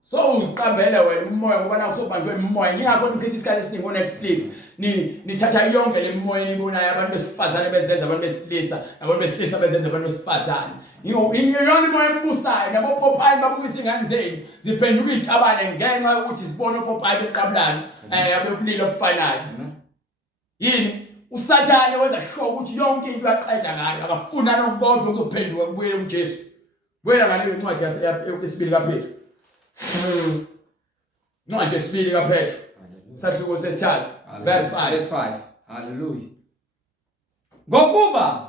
So uziqambele wena umoya ngoba naku sobanjwe umoya ngiyakho nichitha isikhathi esiningi ku Netflix nithatha yonke le moya nibonayo abantu besifazane bezenza abantu besilisa abantu besilisa bezenza abantu besifazane. Ngiyona imoya embusayo nabo Popayi babukisa ingane zenu ziphenduka izitabane ngenxa yokuthi sibone uPopayi beqabulana abebulilo obufanayo. Yini uSathane wenza sure ukuthi yonke into uyaqeda ngayo akafuna nokukodwa ukuzophenduka kubuyele kuJesu. Wena ngale incwadi yesibili kaPetru. Incwadi yesibili kaPetru sahluko sesithathu verse 5. Hallelujah. Ngokuba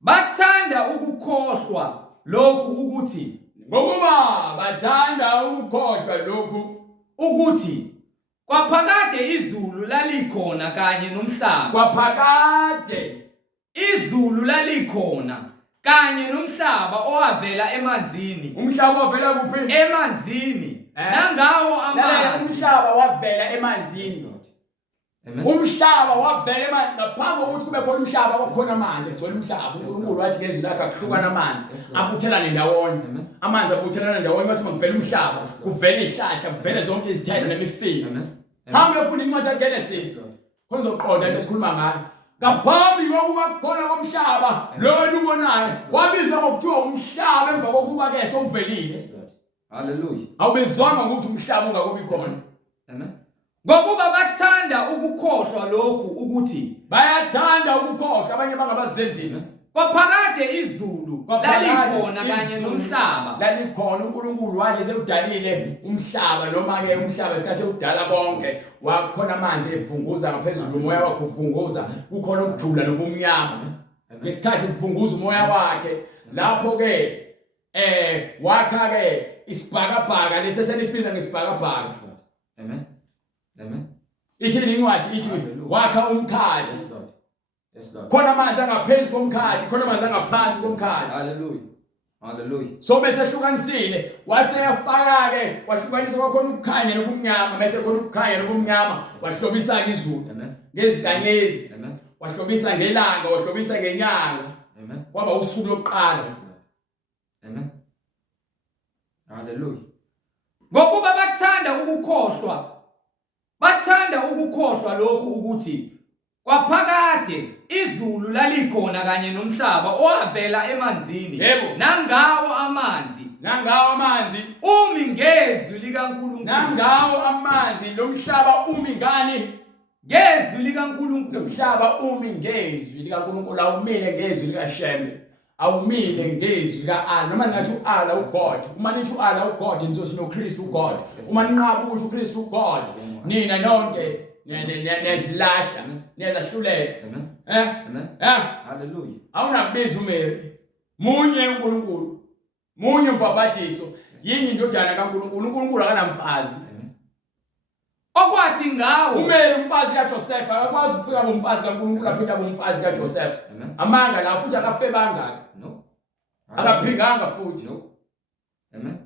bathanda ukukhohlwa lokhu ukuthi kwaphakade izulu lalikhona kanye nomhlaba. Kwaphakade izulu lalikhona kanye nomhlaba owavela emanzini. Umhlaba wavela kuphi? Emanzini. Nangawo amanzi. Umhlaba wavela emanzini. Umhlaba wavela emanzini ngaphambi kokuthi kube khona umhlaba kwakhona amanzi kugcwele umhlaba. uNkulunkulu wathi ngezwi lakhe akuhlukana amanzi aphuthelane ndawonye. Amanzi aphuthelana ndawonye wathi makuvele umhlaba kuvele izihlahla kuvele zonke izithelo nemifino. Hambe ufuna incwadi kaGenesis. Khona uzoqonda into esikhuluma ngayo. Ngaphambi kokuba khona komhlaba lo wena ubonayo wabizwa ngokuthiwa umhlaba emva kokuba ke sowuvelile. Yes, Lord. Hallelujah. Awubizwanga ngokuthi umhlaba ungakubi khona. Amen. Ngokuba bathanda ukukhohlwa lokhu ukuthi Bayathanda ukukhohlwa abanye bangabazenzisi. kwaphakade izulu lalikhona kanye nomhlaba. Lalikhona uNkulunkulu waje sekudalile umhlaba noma ke umhlaba isikhathi udala konke wakhona amanzi evunguza ngaphezulu umoya wakhe uvunguza kukhona ukujula nobumnyama ngesikhathi uvunguza umoya wakhe lapho ke wakha ke isibhakabhaka lesesenibiza ngesibhakabhaka. Amen. Amen. Ithi incwadi ithi wakha umkhathi. Yes, Lord. Yes, Lord. Khona amanzi angaphezulu komkhathi khona amanzi angaphansi komkhathi. Hallelujah. Hallelujah. So bese hlukanisile waseyafaka ke wahlukanisa kwakhona ukukhanya nobumnyama bese khona ukukhanya nobumnyama wahlobisa ke izulu ngezikanyezi. Amen. Wahlobisa ngelanga wahlobisa ngenyanga. Amen. Kwaba usuku lokuqala. Amen. Hallelujah. Ngokuba bathanda ukukhohlwa lokhu ukuthi kwaphakade izulu lalikhona kanye nomhlaba owavela emanzini nangawo amanzi umi ngezwi likaNkulunkulu Nangawo amanzi lomhlaba umi ngani ngezwi likaNkulunkulu lomhlaba umi ngezwi likaNkulunkulu awumile ngezwi likaShembe awumile ngezwi lika-Allah noma ngathi u-Allah uGod uma nithi u-Allah uGod nizosho noKristu uGod uma ninqaba ukuthi uKristu uGod nina nonke nezilahla nezahluleka. Amen. Hallelujah. Awunakubiza uMary munye uNkulunkulu munye umbhabhadiso yini indodana kaNkulunkulu uNkulunkulu akanamfazi. okwathi ngawo uMary umfazi kaJoseph akakwazi ukufika bomfazi kaNkulunkulu aphinda bomfazi kaJoseph. Amanga la futhi akafebanga No. akaphinganga futhi. No. Amen.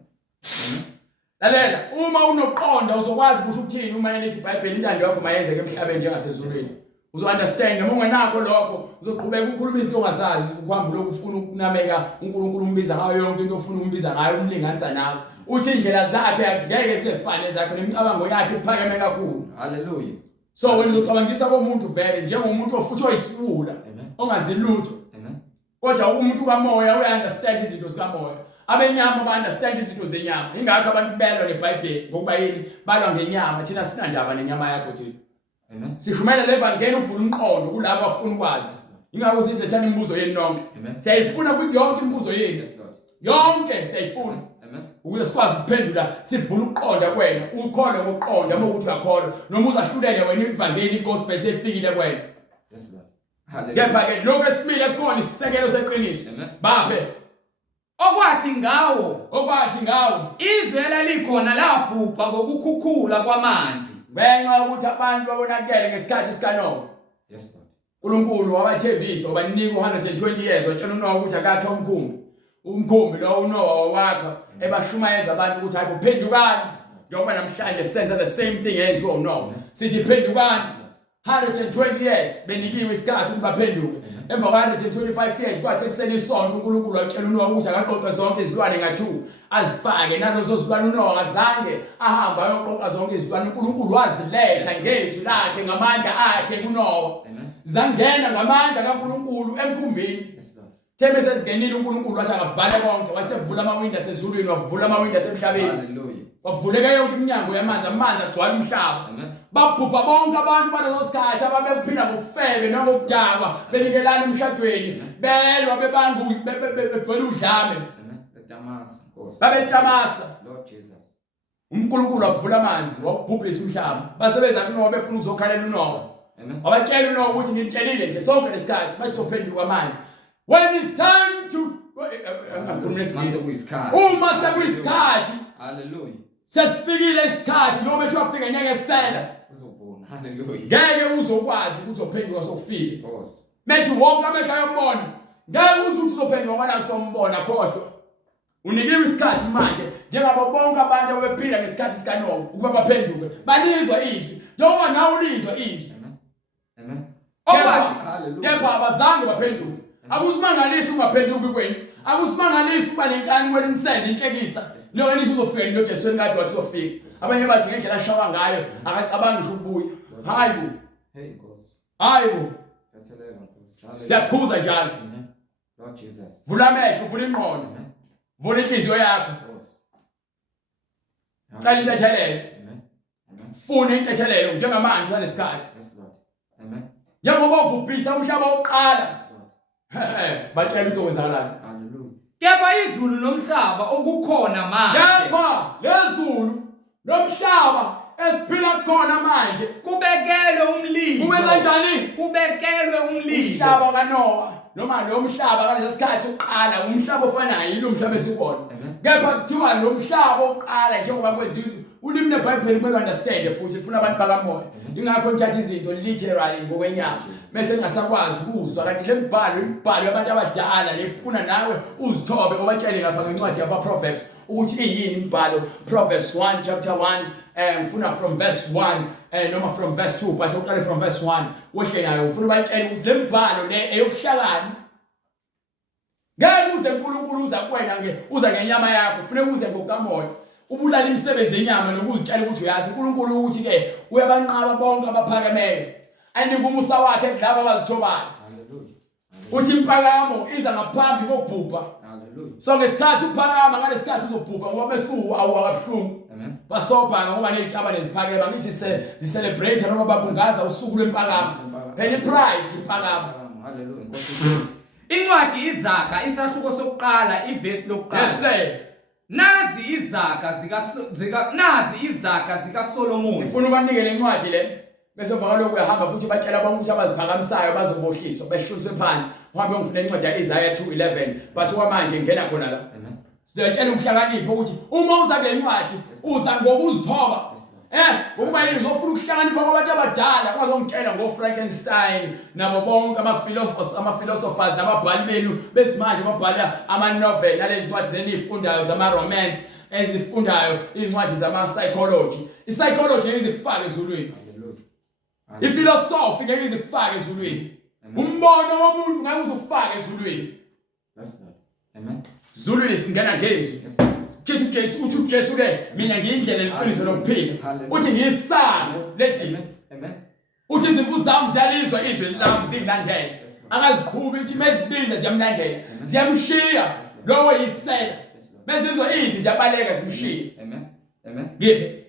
Lalela uma unoqonda uzokwazi ukuthi uthini uma elithi iBhayibheli intando yakho mayenzeke emhlabeni njengasezulwini. Uzo understand noma ungenakho lokho uzoqhubeka ukukhuluma izinto ongazazi ukuhamba lokufuna ukunameka uNkulunkulu umbiza ngayo yonke into ofuna umbiza ngayo umlinganisa nawe. Uthi indlela zakhe angeke zifane zakhe nemicabango yakhe iphakeme kakhulu. Hallelujah. So wena ucabangisa komuntu vele njengomuntu ofuthi oyisifula ongazilutho. Amen. Kodwa umuntu kamoya uyaunderstand izinto zikamoya. Abenyama ba-understand izinto zenyama. Ingakho abantu belwa neBhayibheli ngokuba yini balwa ngenyama thina sinandaba nenyama yakho thina. Amen. Sishumela levangeli uvula umqondo kulabo abafuna ukwazi. Ingakho silethana imibuzo yenu nonke. Siyayifuna ukuthi yonke imibuzo yenu. Yes, Lord. Yonke siyayifuna. Amen. Ukuze sikwazi ukuphendula sivula ukuqonda kwena. Ukholwa ngokuqonda uma ukuthi uyakholwa noma uzahlulele wena ivangeli igospel sefikile kwena. Yes, Lord. Hallelujah. Kepha ke lokho esimile kukhona isisekelo seqiniso. Baphe okwathi ngawo izwe lalikhona labhubha ngokukhukhula kwamanzi ngenxa yokuthi abantu babonakele ngesikhathi sikaNoah. Yes, Lord. uNkulunkulu wabathembisa wabanika 120 years watshela uNoah ukuthi akakhe umkhumbi lo uNoah wakha ebashumayeza abantu ukuthi hayi uphendukani njengoba namhlanje senza the same thing yenziwa uNoah sithi phendukani 120 years benikiwe isikhathi ukuthi baphenduke emva kwa 125 years kwasekuseni isonto uNkulunkulu watshela uNoah ukuthi akaqoqe zonke izilwane nga2 azifake nalozo zilwane uNoah akazange ahamba ayoqoqa zonke izilwane uNkulunkulu waziletha ngezwi lakhe ngamandla akhe kuNoah zangena ngamandla kaNkulunkulu emkhumbini. Thembe sezingenile uNkulunkulu wathi akavala konke wasevula amawindi asezulwini wavula amawindi asemhlabeni. Hallelujah. Wavuleka yonke iminyango yamanzi amanzi agcwala umhlaba. Babhubha bonke abantu balezo sikhathi ababephinda ngokufebe nangokudakwa benikelana emshadweni belwa bebanga begcwele udlame. Babetamasa. Lord Jesus. uNkulunkulu wavula amanzi wabhubhisa umhlaba. Basebenza kuNoah befuna ukuzokhalela uNoah. Wabatshela uNoah ukuthi ngitshelile nje sonke lesikhathi bathi sophenduka manje. When it's time to uma sekuyisikhathi. Hallelujah. Sesifikile isikhathi noma bethi wafika nyeke esela. Uzobona. Hallelujah. Ngeke uzokwazi ukuthi uphenduka sokufika. Boss. Methi wonke amehlo ayobona. Ngeke uzuthi uzophenduka ngoba sombona khohlwa. Unikiwe isikhathi manje njengabo bonke abantu abephila ngesikhathi sikaNoah ukuba baphenduke. Banizwa izwi. Njengoba nawe ulizwa izwi. Amen. Kepha abazange baphenduke. Akusimangalisi ungaphenduki kwenu. Akusimangalisi uba nenkani wena umsenze inhlekisa. Lo wena uzofika nodesweni kade wathi uzofika. Abanye bathi ngendlela ashawa ngayo akacabanga ngisho ukubuya. Hayibo. Hey Nkosi. Hayibo. Siyakhuza njalo. Lord Jesus. Vula amehlo, vula ingqondo. Vula inhliziyo yakho. Cala intethelelo. Funa intethelelo njengamanje kunesikhathi. Yes, Lord. Amen. Njengoba ubhubhisa umhlaba oqala. Yes, Lord. Batshela ukuthi wenzakalani. Hallelujah. Kepha izulu nomhlaba okukhona manje Kepha lezulu nomhlaba esiphila khona manje kubekelwe umlilo. kube kanjani? Kubekelwe umlilo. Umhlaba kaNoah noma lo mhlaba kalesi sikhathi uqala umhlaba ofanayo yilo mhlaba esibona. Kepha kuthiwa lo mhlaba oqala njengoba kwenziwa ulimi leBhayibheli kumele understand futhi ufuna abantu bakamoya. Ingakho ngithatha izinto literally ngokwenyama bese ngasakwazi ukuzwa kanti imibhalo yabantu abadala lefuna nawe uzithobe obatshele ngapha ngencwadi yaba Proverbs ukuthi iyini imibhalo. Proverbs 1 chapter 1 ngifuna from verse 1 noma from verse 2 but uqale from verse 1 wehle nayo ngifuna ubatshele ukuthi lembhalo le eyokuhlakani ngeke uze uNkulunkulu uza kuwena uza ngenyama yakho kufanele uze ngokamoya ubulala imisebenzi yenyama nokuzitshela ukuthi uyazi uNkulunkulu ukuthi ke uyabanqaba bonke abaphakemele anika umusa wakhe kulabo abazithobayo. Uthi impakamo iza ngaphambi kokubhubha. So ngesikhathi uphakama ngalesikhathi uzobhubha ngoba mesuku awakabhlungu. Basobha ngoba nezixaba neziphakema ngithi celebrate noma babungaza usuku lwempakamo. Phela pride impakamo. Hallelujah. Incwadi izaga isahluko sokuqala ivesi lokuqala. Yes sir. Nazi izaga zika Solomon. Ngifuna ubanikele incwadi le bese mva lokho uyahamba futhi batshela bonke ukuthi abaziphakamisayo bazobohliswa behluliswe phansi. Uhambe ngifuna incwadi yaIsaiah 2:11 but kwamanje ngena khona la. Sizotshela ukuhlakanipha ukuthi uma uza ngencwadi uza ngokuzithoba. Ngokuba yini uzofuna ukuhlakanipha kwabantu abadala ungazongitshela ngoFrankenstein nabo bonke ama-philosophers nababhali benu besimanje babhala ama-novel nalezi ncwadi zenifundayo zama-romance ezifundayo iy'ncwadi zama-psychology. I-psychology ngeke izikufake ezulwini. I-philosophy ngeke izikufake ezulwini. Umbono womuntu ngeke uzukufake ezulwini. Amen. Zulu lisingena ngezwi. Jesu uthi uJesu ke mina ngiyindlela neqiniso lokuphila. Uthi ngiyisango lezimo. Amen. Uthi izimvu zami ziyalizwa izwi lami zingilandela. Akazikhuphi uthi mezibiza ziyamlandela. Ziyamshiya lowo yisela. Bezizwa izwi ziyabaleka zimshiya. Amen. Amen. Ngiphe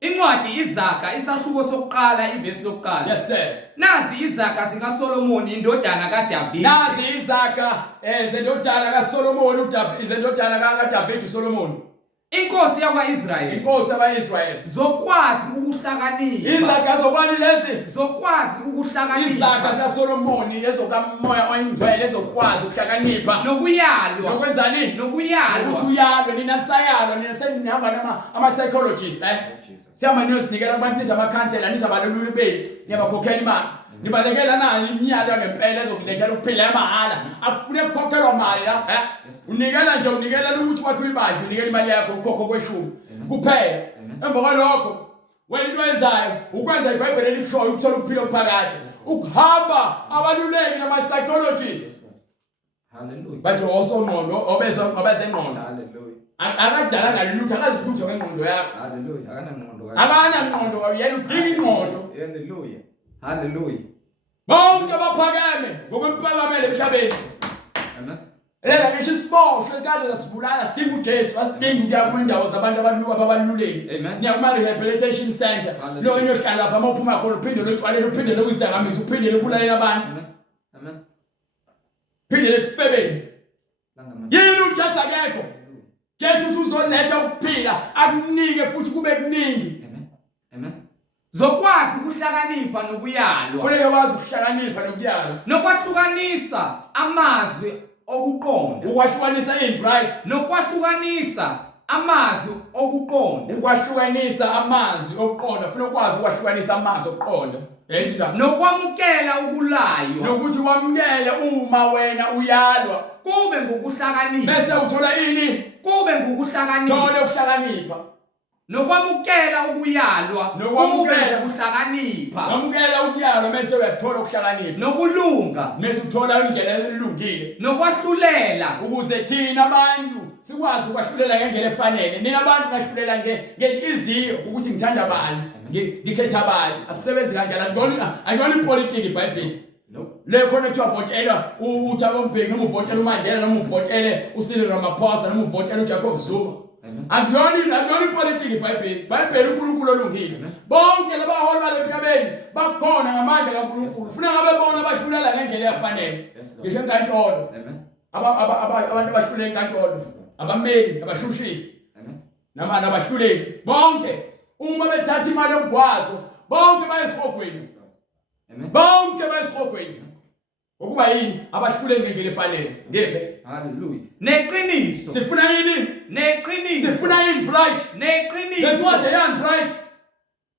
Incwadi izaga isahluko sokuqala ivesi lokuqala. Yes sir. Nazi izaga zika Solomon indodana kaDavid. Nazi izaga zendodana kaSolomon izendodana kaDavid uSolomon. Inkosi yakwaIsrayeli. Inkosi yabaIsrayeli. Zokwazi ukuhlakanipha. Izaga zokwani lezi? Zokwazi ukuhlakanipha. Izaga zikaSolomon ezokamoya oyingcwele ezokwazi ukuhlakanipha. Nokuyalwa. Nokwenzani? Nokuyalwa. Ukuthi uyalwe nina nisayalwa nina senihamba ama-psychologist siyama niyosinikela abantu nizamakhansela nizabalululi benu niyabakhokhela imali nibalekela nayo imiyalo ngempela ezokulethela ukuphila yamahhala akufune ukukhokhelwa mali la unikela nje unikela ukuthi kwakho ibandla unikela imali yakho ukhokho kweshumi kuphela. Emva kwalokho wena into oyenzayo ukwenza iBhayibheli elikushoyo ukuthola ukuphila okuphakade ukuhamba abaluleki nama-psychologist. Hallelujah. Bathi osongqondo obezengqondo. Hallelujah. Akadala ngalutho akazilutho ngengqondo yakho. Hallelujah. Akanangqondo. Akanangqondo uyena udinga ingqondo. Hallelujah. Hallelujah. Bonke abaphakeme ngokwemphakamelo emhlabeni. Amen. Lela ngisho isiboshwe sikade zasibulala sidinga uJesu asidinga ukuya kwindawo zabantu abaluleki. Amen. Niya kuma rehabilitation center. Lo inohlala lapha mawuphuma khona uphinde lothwalele uphinde lokuzidakamisa uphinde lokubulalela abantu. Amen. Phinde lekufebeni. Yini uJesu akekho. Jesu uthi uzoletha ukuphila akunike futhi kube kuningi. Amen. Amen. Zokwazi ukuhlakanipha nokuyalwa. Kufanele wazi ukuhlakanipha nokuyalwa. Nokwahlukanisa amazwi okuqonda. Ukwahlukanisa in bright. Nokwahlukanisa amazwi okuqonda. Ukwahlukanisa amazwi okuqonda. Kufanele ukwazi ukwahlukanisa amazwi okuqonda. Yezindaba. Nokwamukela ukulaywa. Nokuthi wamukele uma wena uyalwa. Kube ngokuhlakanipha. Bese uthola ini? Kube ngokuhlakanipha. Thole ukuhlakanipha. Nokwamukela ukuyalwa. Kube ngokuhlakanipha. Ngamukela ukuyalwa bese uyathola ukuhlakanipha. Nokulunga. Bese uthola indlela elungile. Nokwahlulela. Ukuze thina abantu sikwazi ukwahlulela ngendlela efanele. Nina abantu ngahlulela ngenhliziyo ukuthi ngithanda bani, ngikhetha bani. Asisebenzi kanjani? Angiboni ipolitiki iBhayibheli. Nope. le khona kuthiwa votela uThabo Mbeki noma uvotela uMandela noma uvotele uCyril Ramaphosa noma uvotela uJacob Zuma. Akuyona ipolitiki iBhayibheli uNkulunkulu olungile. Bonke labaholi balemhlabeni bakhona ngamandla kaNkulunkulu. Ufuna ngabe bona bahlulela ngendlela efanele. Ngisho enkantolo. Abantu abahlulela enkantolo. Abameli, abashushisi. Namana abahluleli. Bonke uma bethatha imali yomgwazo, bonke bayesihogweni. Bonke bayesihogweni. Ukuba yini abahluleli ngendlela efanele. Ngephe? Hallelujah. Neqiniso. Sifuna yini? Neqiniso. Sifuna yini bright? Neqiniso. Lencwadi yani bright?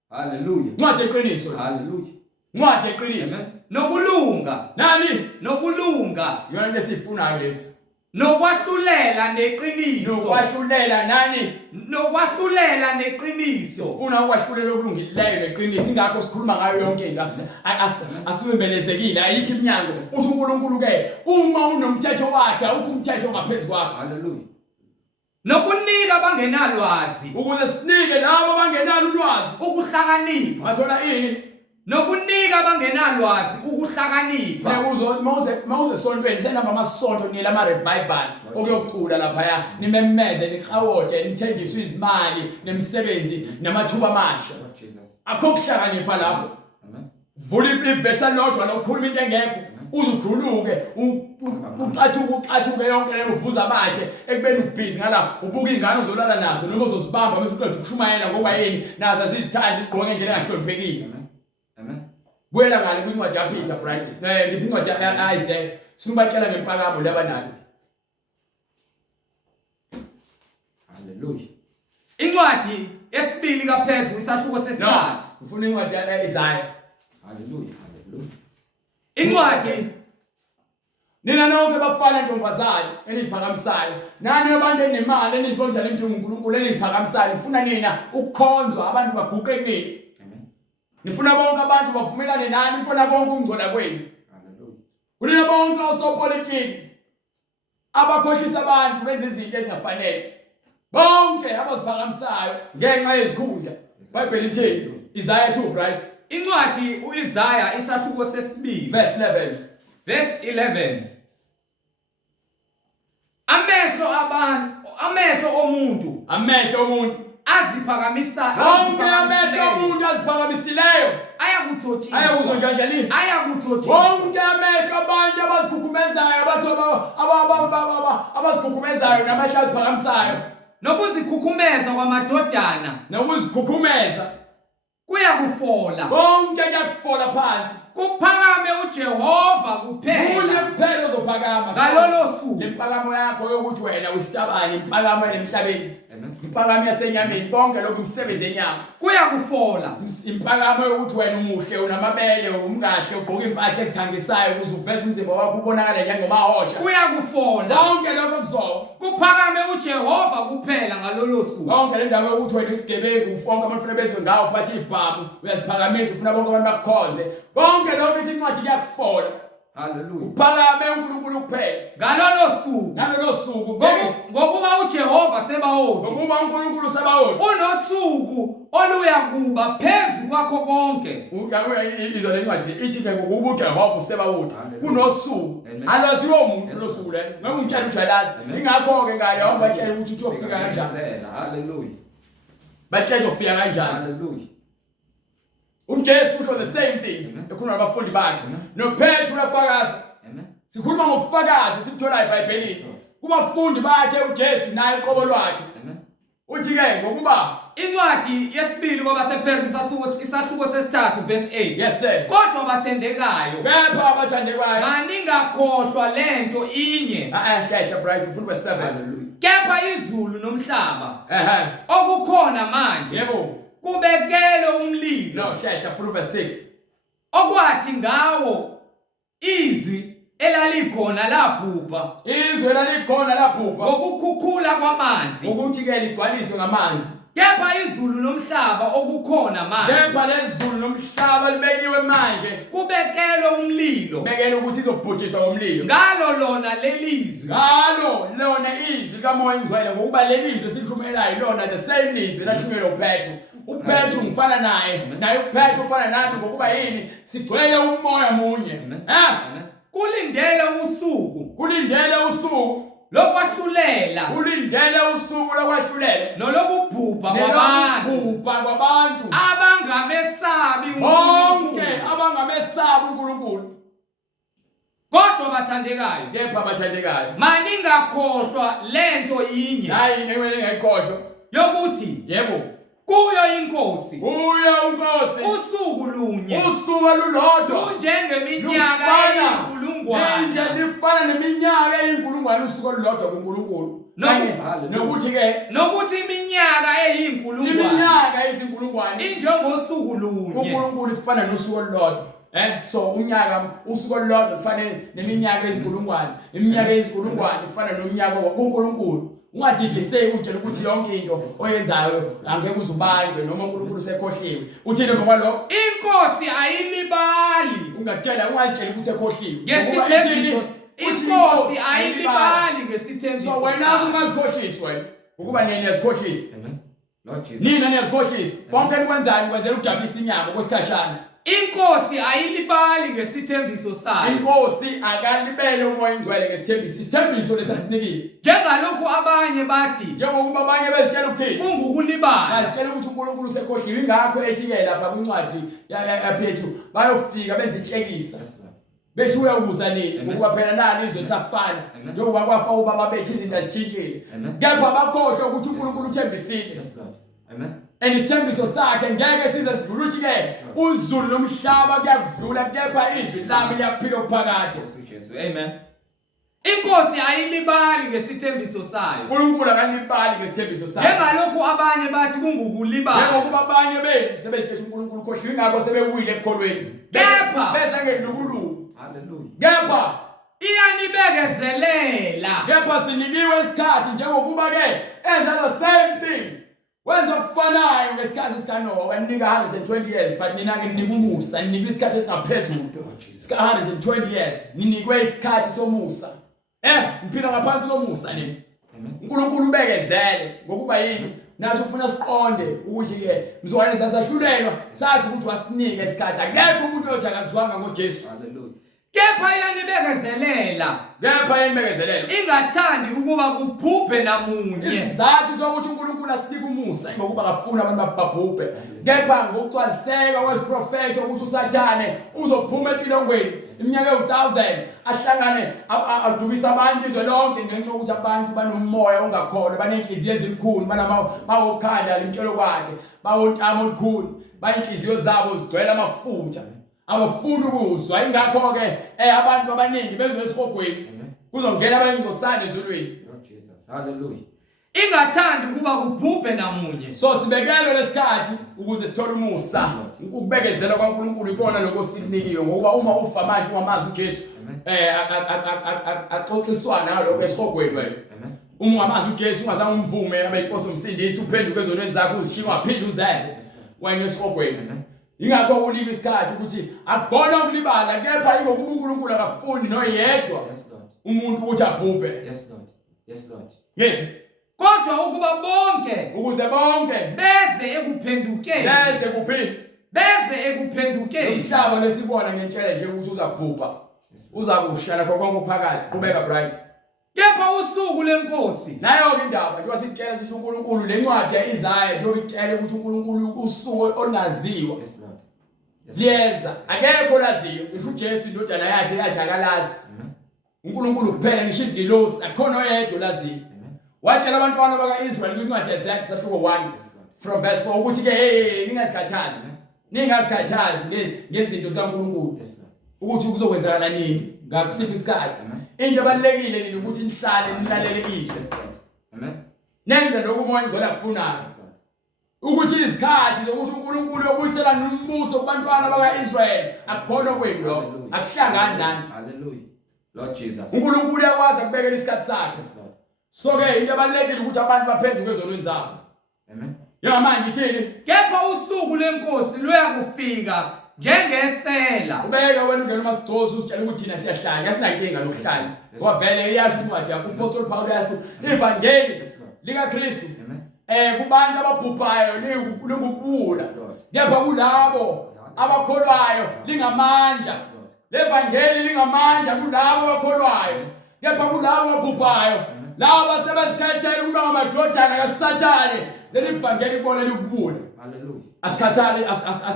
Hallelujah. Ncwadi eqiniso. Hallelujah. Ncwadi eqiniso. Nokulunga. Nani? Nokulunga. Yona lesifunayo lesi. Nokwahlulela neqiniso. Nokwahlulela nani? Nokwahlulela neqiniso. Ufuna ukwahlulela okulungileyo neqiniso. Ingakho sikhuluma ngayo yonke into. Asiwembelezekile ayikho iminyango. Uthi uNkulunkulu ke uma unomthetho wakhe awukho umthetho ngaphezulu kwakho. Hallelujah. Nokunika abangenalwazi. Ukuze sinike labo abangenalo ulwazi Ukuhlakanipha. bathola ini? Nokunika abangenalwazi ukuhlakanipha. Mawuze sontweni senamba amasonto nila ama revival okuyokucula lapha nimemeze niqhawote nithengiswe izimali nemisebenzi namathuba amasha. Akho kuhlakanipha lapho. Vula ivesi lodwa lokukhuluma into engekho uzujuluke uqathuke yonke leyo uvuza abathe ekubeni ubhizi ngala ubuka ingane uzolala naso noma uzosibamba bese uqeda ukushumayela ngoba yini nazo azizithandi isigqoke ngendlela engahloniphekile. Buela ngale kwincwadi yaPeter Bright. Ngiphi incwadi yaIsaiah. Sinubatshela ngempakamo labanalo. Hallelujah. Incwadi yesibili kaPetru isahluko sesithathu. Ufuna incwadi yaIsaiah. Hallelujah. Hallelujah. Incwadi nina nonke bafana ntombazane eliziphakamisayo. Nani abantu enemali enizibonisa lemntu uNkulunkulu eliziphakamisayo. Ufuna nina ukukhonzwa abantu baguqe nini. Nifuna bonke abantu bavumelane nani impona konke ukungcola kwenu. Hallelujah. Kunina bonke osopolitiki abakhohlisa abantu benza izinto ezingafanele. Bonke abaziphakamisayo ngenxa yezikhundla. iBhayibheli lithi Isaiah 2 bright. Incwadi uIsaiah isahluko sesibili verse 11. Verse 11. Amehlo omuntu aziphakamisa. Bonke amehlo omuntu aziphakamiseleyo ayakuthotshisa. Ayakuzonjanjani? Ayakuthotshisa. Bonke amehlo abantu abazikhukhumezayo abazikhukhumezayo namehlo aziphakamisayo Nokuzikhukhumeza kwamadodana. nokuzikhukhumeza Kuyakufola. bonke kuyakufola phansi. Kuphakame uJehova kuphela. Kunephelo zophakama Ngalolo suku. Impakamo yakho yokuthi wena usitabani impakamo emhlabeni. Impakamo yasenyameni bonke lokhu umsebenzi enyama. Kuyakufola. Impakamo yokuthi wena umuhle unamabele umkahle ugqoka impahla ezikhangisayo ukuze uveze umzimba wakho ubonakala njengomahosha. Kuyakufola. Bonke lokho kuzoba. Kuphakame uJehova kuphela ngalolo suku. Bonke le ndaba yokuthi wena isigebengu ufonke abantu ufuna bezwe ngawo phathi ibhamu uyaziphakamisa ufuna bonke abantu bakukhonze. Bonke lokho ithi incwadi kuyakufola. Hallelujah. Uphakame uNkulunkulu kuphela ngalolo suku ngokuba uJehova sebawothi. ngokuba uNkulunkulu sebawothi Unosuku oluyakuba phezu kwakho konke. izwa lencwadi ithi ke ngokuba uJehova sebawothi kunosuku alaziwo umuntu losuku lelo ngeke ungitshela ukuthi alazi ingakho ke ngale hamba batshela ukuthi uyofika kanjani. Hallelujah. Batshela uzofika kanjani. Hallelujah. uJesu usho the same thing ekhuluma nabafundi bakhe noPetru uyafakaza. Sikhuluma ngofakazi sibuthola eBhayibhelini kubafundi bakhe uJesu naye iqobo lwakhe. Uthi ke ngokuba Incwadi yesibili kwabasePetru isahluko sesithathu verse 8. yes sir. Kodwa bathendekayo. Kepha abathandekayo Maningakhohlwa lento inye. hlehla bright mfundo verse 7. Hallelujah. Kepha izulu nomhlaba Ehe. okukhona manje Yebo. kubekele umlilo. No hlehla mfundo verse 6. Okwathi ngawo izwi elalikhona labhubha. Izwe lalikhona laphupha Ngokukhukhula kwamanzi. ukuthi ke ligcwaliswe ngamanzi. Kepha izulu nomhlaba okukhona manje Kepha lezulu nomhlaba libekiwe manje kubekelwe umlilo. bekela ukuthi izobhujiswa ngomlilo. Ngalo lona lelizwi. Ngalo lona izwi kaMoya Ingcwele ngokuba lelizwi sikhumelayo lona the same lizwi lashunyelwa uPetru. uPetru ngifana naye uPetru ufana nami ngokuba yini sigcwele umoya munye. kulindele usuku lokwahlulela ulindele usuku lokwahlulela nolokubhubha kwabantu abangamesabi bonke abangamesabi uNkulunkulu. kodwa bathandekayo Kepha bathandekayo, maningakhohlwa lento yinye nayi ekumele ngayikhohlwa yokuthi yebo kuyo inkosi kuyo uNkosi usuku lunye usuku olulodwa kunjengeminyaka eyinkulungwane lifana neminyaka eyinkulungwane usuku olulodwa kuNkulunkulu. Nokuthi iminyaka eyinkulungwane iminyaka ezinkulungwane injengosuku lunye kuNkulunkulu ifana nosuku olulodwa. So usuku olulodwa lifanele neminyaka ezinkulungwane, iminyaka ezinkulungwane ifana nomnyaka kuNkulunkulu. Ungadidiseki utshela ukuthi yonke into oyenzayo angeke uzubanjwe noma uNkulunkulu sekhohliwe. Uthini ngokwalokho? Inkosi ayilibali Ungazitshela ukuthi ekhohliwe. ngesithembiso. Inkosi ayilibali ngesithembiso. So wena ungazikhohlisi wena ukuba nini yazikhohlisa. Amen. Lord Jesus. Nina niyazikhohlisa. Bonke nikwenzani kwenzela ukudabisa inyama kwesikhashana. Inkosi ayilibali ngesithembiso sayo. Inkosi akalibele umoya ingcwele ngesithembiso. Isithembiso lesasinike. Njengalokhu abanye bathi Njengokuba abanye bezitshela ukuthini? kungukulibala. Bazitshela ukuthi uNkulunkulu usekhohliwe ingakho ethi ke lapha kwincwadi yaphethu bayofika benze inhlekisa. Bethi uyabuza nini ukuba phela nani izwe lisafana njengoba kwafa ubaba bethu izinto azishintshile. Kepha bakhohlwa ukuthi uNkulunkulu uthembisile. Yes, Lord. Amen. Isithembiso sakhe ngeke size sidlule uthi ke uzulu nomhlaba kuyakudlula kepha izwi lami liyaphila okuphakade. Jesu. Amen. Inkosi ayilibali ngesithembiso sayo. uNkulunkulu akalibali ngesithembiso sakhe. Njengalokhu abanye bathi kungukulibala. Njengoba abanye benu sebethethe uNkulunkulu ukhohliwe ingakho sebewile ekukholweni. Kepha bese ngelukuluku. Hallelujah. Kepha iyanibekezelela. Kepha sinikiwe isikhathi njengokuba ke enza the same thing. Wenza okufanayo ngesikhathi sikaNoah wanika 120 years but mina ke ninika umusa ninika isikhathi esingaphezulu. 120 years ninikwe isikhathi somusa. Mphila ngaphansi komusa nini. uNkulunkulu ubekezele ngokuba yini nathi ufuna siqonde ukuthi ke mzwane sasahlulelwa sazi ukuthi wasinika isikhathi akekho umuntu othi akazwanga ngoJesu. Hallelujah. Kepha iyanibekezelela. Kepha yenibekezelela Ingathandi ukuba kubhubhe namunye. Isizathu sokuthi uNkulunkulu asinike umusa ngokuba akafuna abantu babhubhe. Kepha ngokugcwaliseka kwesiprofethi ukuthi uSathane uzophuma entilongweni iminyaka e1000 ahlangane adukisa abantu izwe lonke ngenxa yokuthi abantu banomoya ongakhona banenhliziyo ezinkulu bawokhanda limtshelo kwakhe bawontamo olukhulu bayinhliziyo zabo zigcwele amafutha abafuna ukuzwa ingakho ke abantu abaningi bezwe esihogweni kuzongena abayingcosana ezulwini. Lord Jesus. Hallelujah. Ingathandi ukuba kubhubhe namunye. So sibekelwe lesikhathi ukuze sithole umusa. Ukubekezela kwaNkulunkulu ikona lokho sikunikiwe ngokuba uma ufa manje ungamazi uJesu axoxiswana nalokho esihogweni wena. Uma ungamazi uJesu ungazange umvume abe inkosi umsindisi uphenduke ezonweni zakho uzishiya ungaphindi uzenze wena esihogweni. Ingakho unika isikhathi ukuthi akubona ukulibala kepha ingokuba uNkulunkulu akafuni noyedwa umuntu ukuthi abhubhe. Yes, Lord. Yes, Lord. Ngeke Kodwa ukuba bonke ukuze bonke beze ekuphendukeni. beze ekuphendukeni. umhlaba lesibona ngentshela nje ukuthi uzabhubha uzakusha lakho konke phakathi kubeka bright. Kepha usuku lenkosi Nayo ke indaba njengoba sitshela sithi uNkulunkulu lencwadi izayo njengoba itshela ukuthi uNkulunkulu usuku olunaziwa. Yes, Lord. Liyeza akekho laziyo ngisho uJesu indodana yakhe yajakalazi. uNkulunkulu kuphela ngisho izingilosi akhona oyedwa laziyo. Watshela abantwana bakaIsrael kwincwadi yaZakhe chapter 1 from verse 4 ukuthi ke ningazikhathazi ngezinto zikaNkulunkulu ukuthi kuzokwenzakala nini ngakusiphi isikhathi. Into ebalekile nini ukuthi nihlale nilalele izwi. Amen. Nenze lokho umoya ingcwele akufunayo. Ukuthi izikhathi zokuthi uNkulunkulu uyobuyisela nombuso kubantwana bakaIsrael akukhona kwenu lokho akuhlangani nani. Hallelujah. Lord Jesus. uNkulunkulu uyakwazi ukubekela isikhathi sakhe. So ke into ebalekile ukuthi abantu baphenduke ezonweni zabo. Amen. Njengamanje ngithini? Kepha usuku lenkosi luyakufika njengesela. Ubeka wena ungena umasigcozo usitshela ukuthi thina siyahlala yasinankinga lokuhlala. Ngoba vele iyasho incwadi yakho uPaul Paul yasho ivangeli likaKristu. Kubantu ababhubhayo lingubula. Kepha kulabo abakholwayo lingamandla. Levangeli lingamandla kulabo abakholwayo. kepha kulabo ababhubhayo laba sebezikhethela ukuba ngamadodana kaSathane leli vangeli ibona likubula. Hallelujah.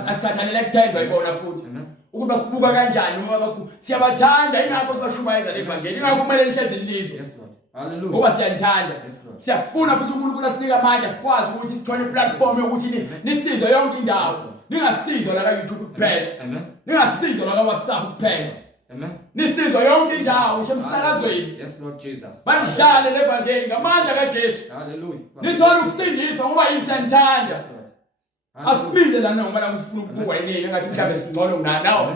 Asikhathalele kuthendwa ibona futhi ukuba sibuka kanjani noma siyabathanda ingakho sibashumayeza levangeli ingakho kumele lihlezi lizwe. Yes Lord. Hallelujah. Ngoba siyanthanda. Yes Lord. Siyafuna futhi uNkulunkulu asinika amandla sikwazi ukuthi sithole iplatform yokuthi nisizwe yonke indawo. Ningasizwa la YouTube kuphela. Amen. Ningasizwa la WhatsApp kuphela. Amen. Nisizwa yonke indawo nje emsakazweni. Yes Lord Jesus. Badlale levangeli ngamandla kaJesu. Hallelujah. Nithola ukusindiswa ngoba yini siyanthanda. Yes Lord. Asibile la noma la kusifuna ukubukwa yini engathi mhlambe singcono nawo.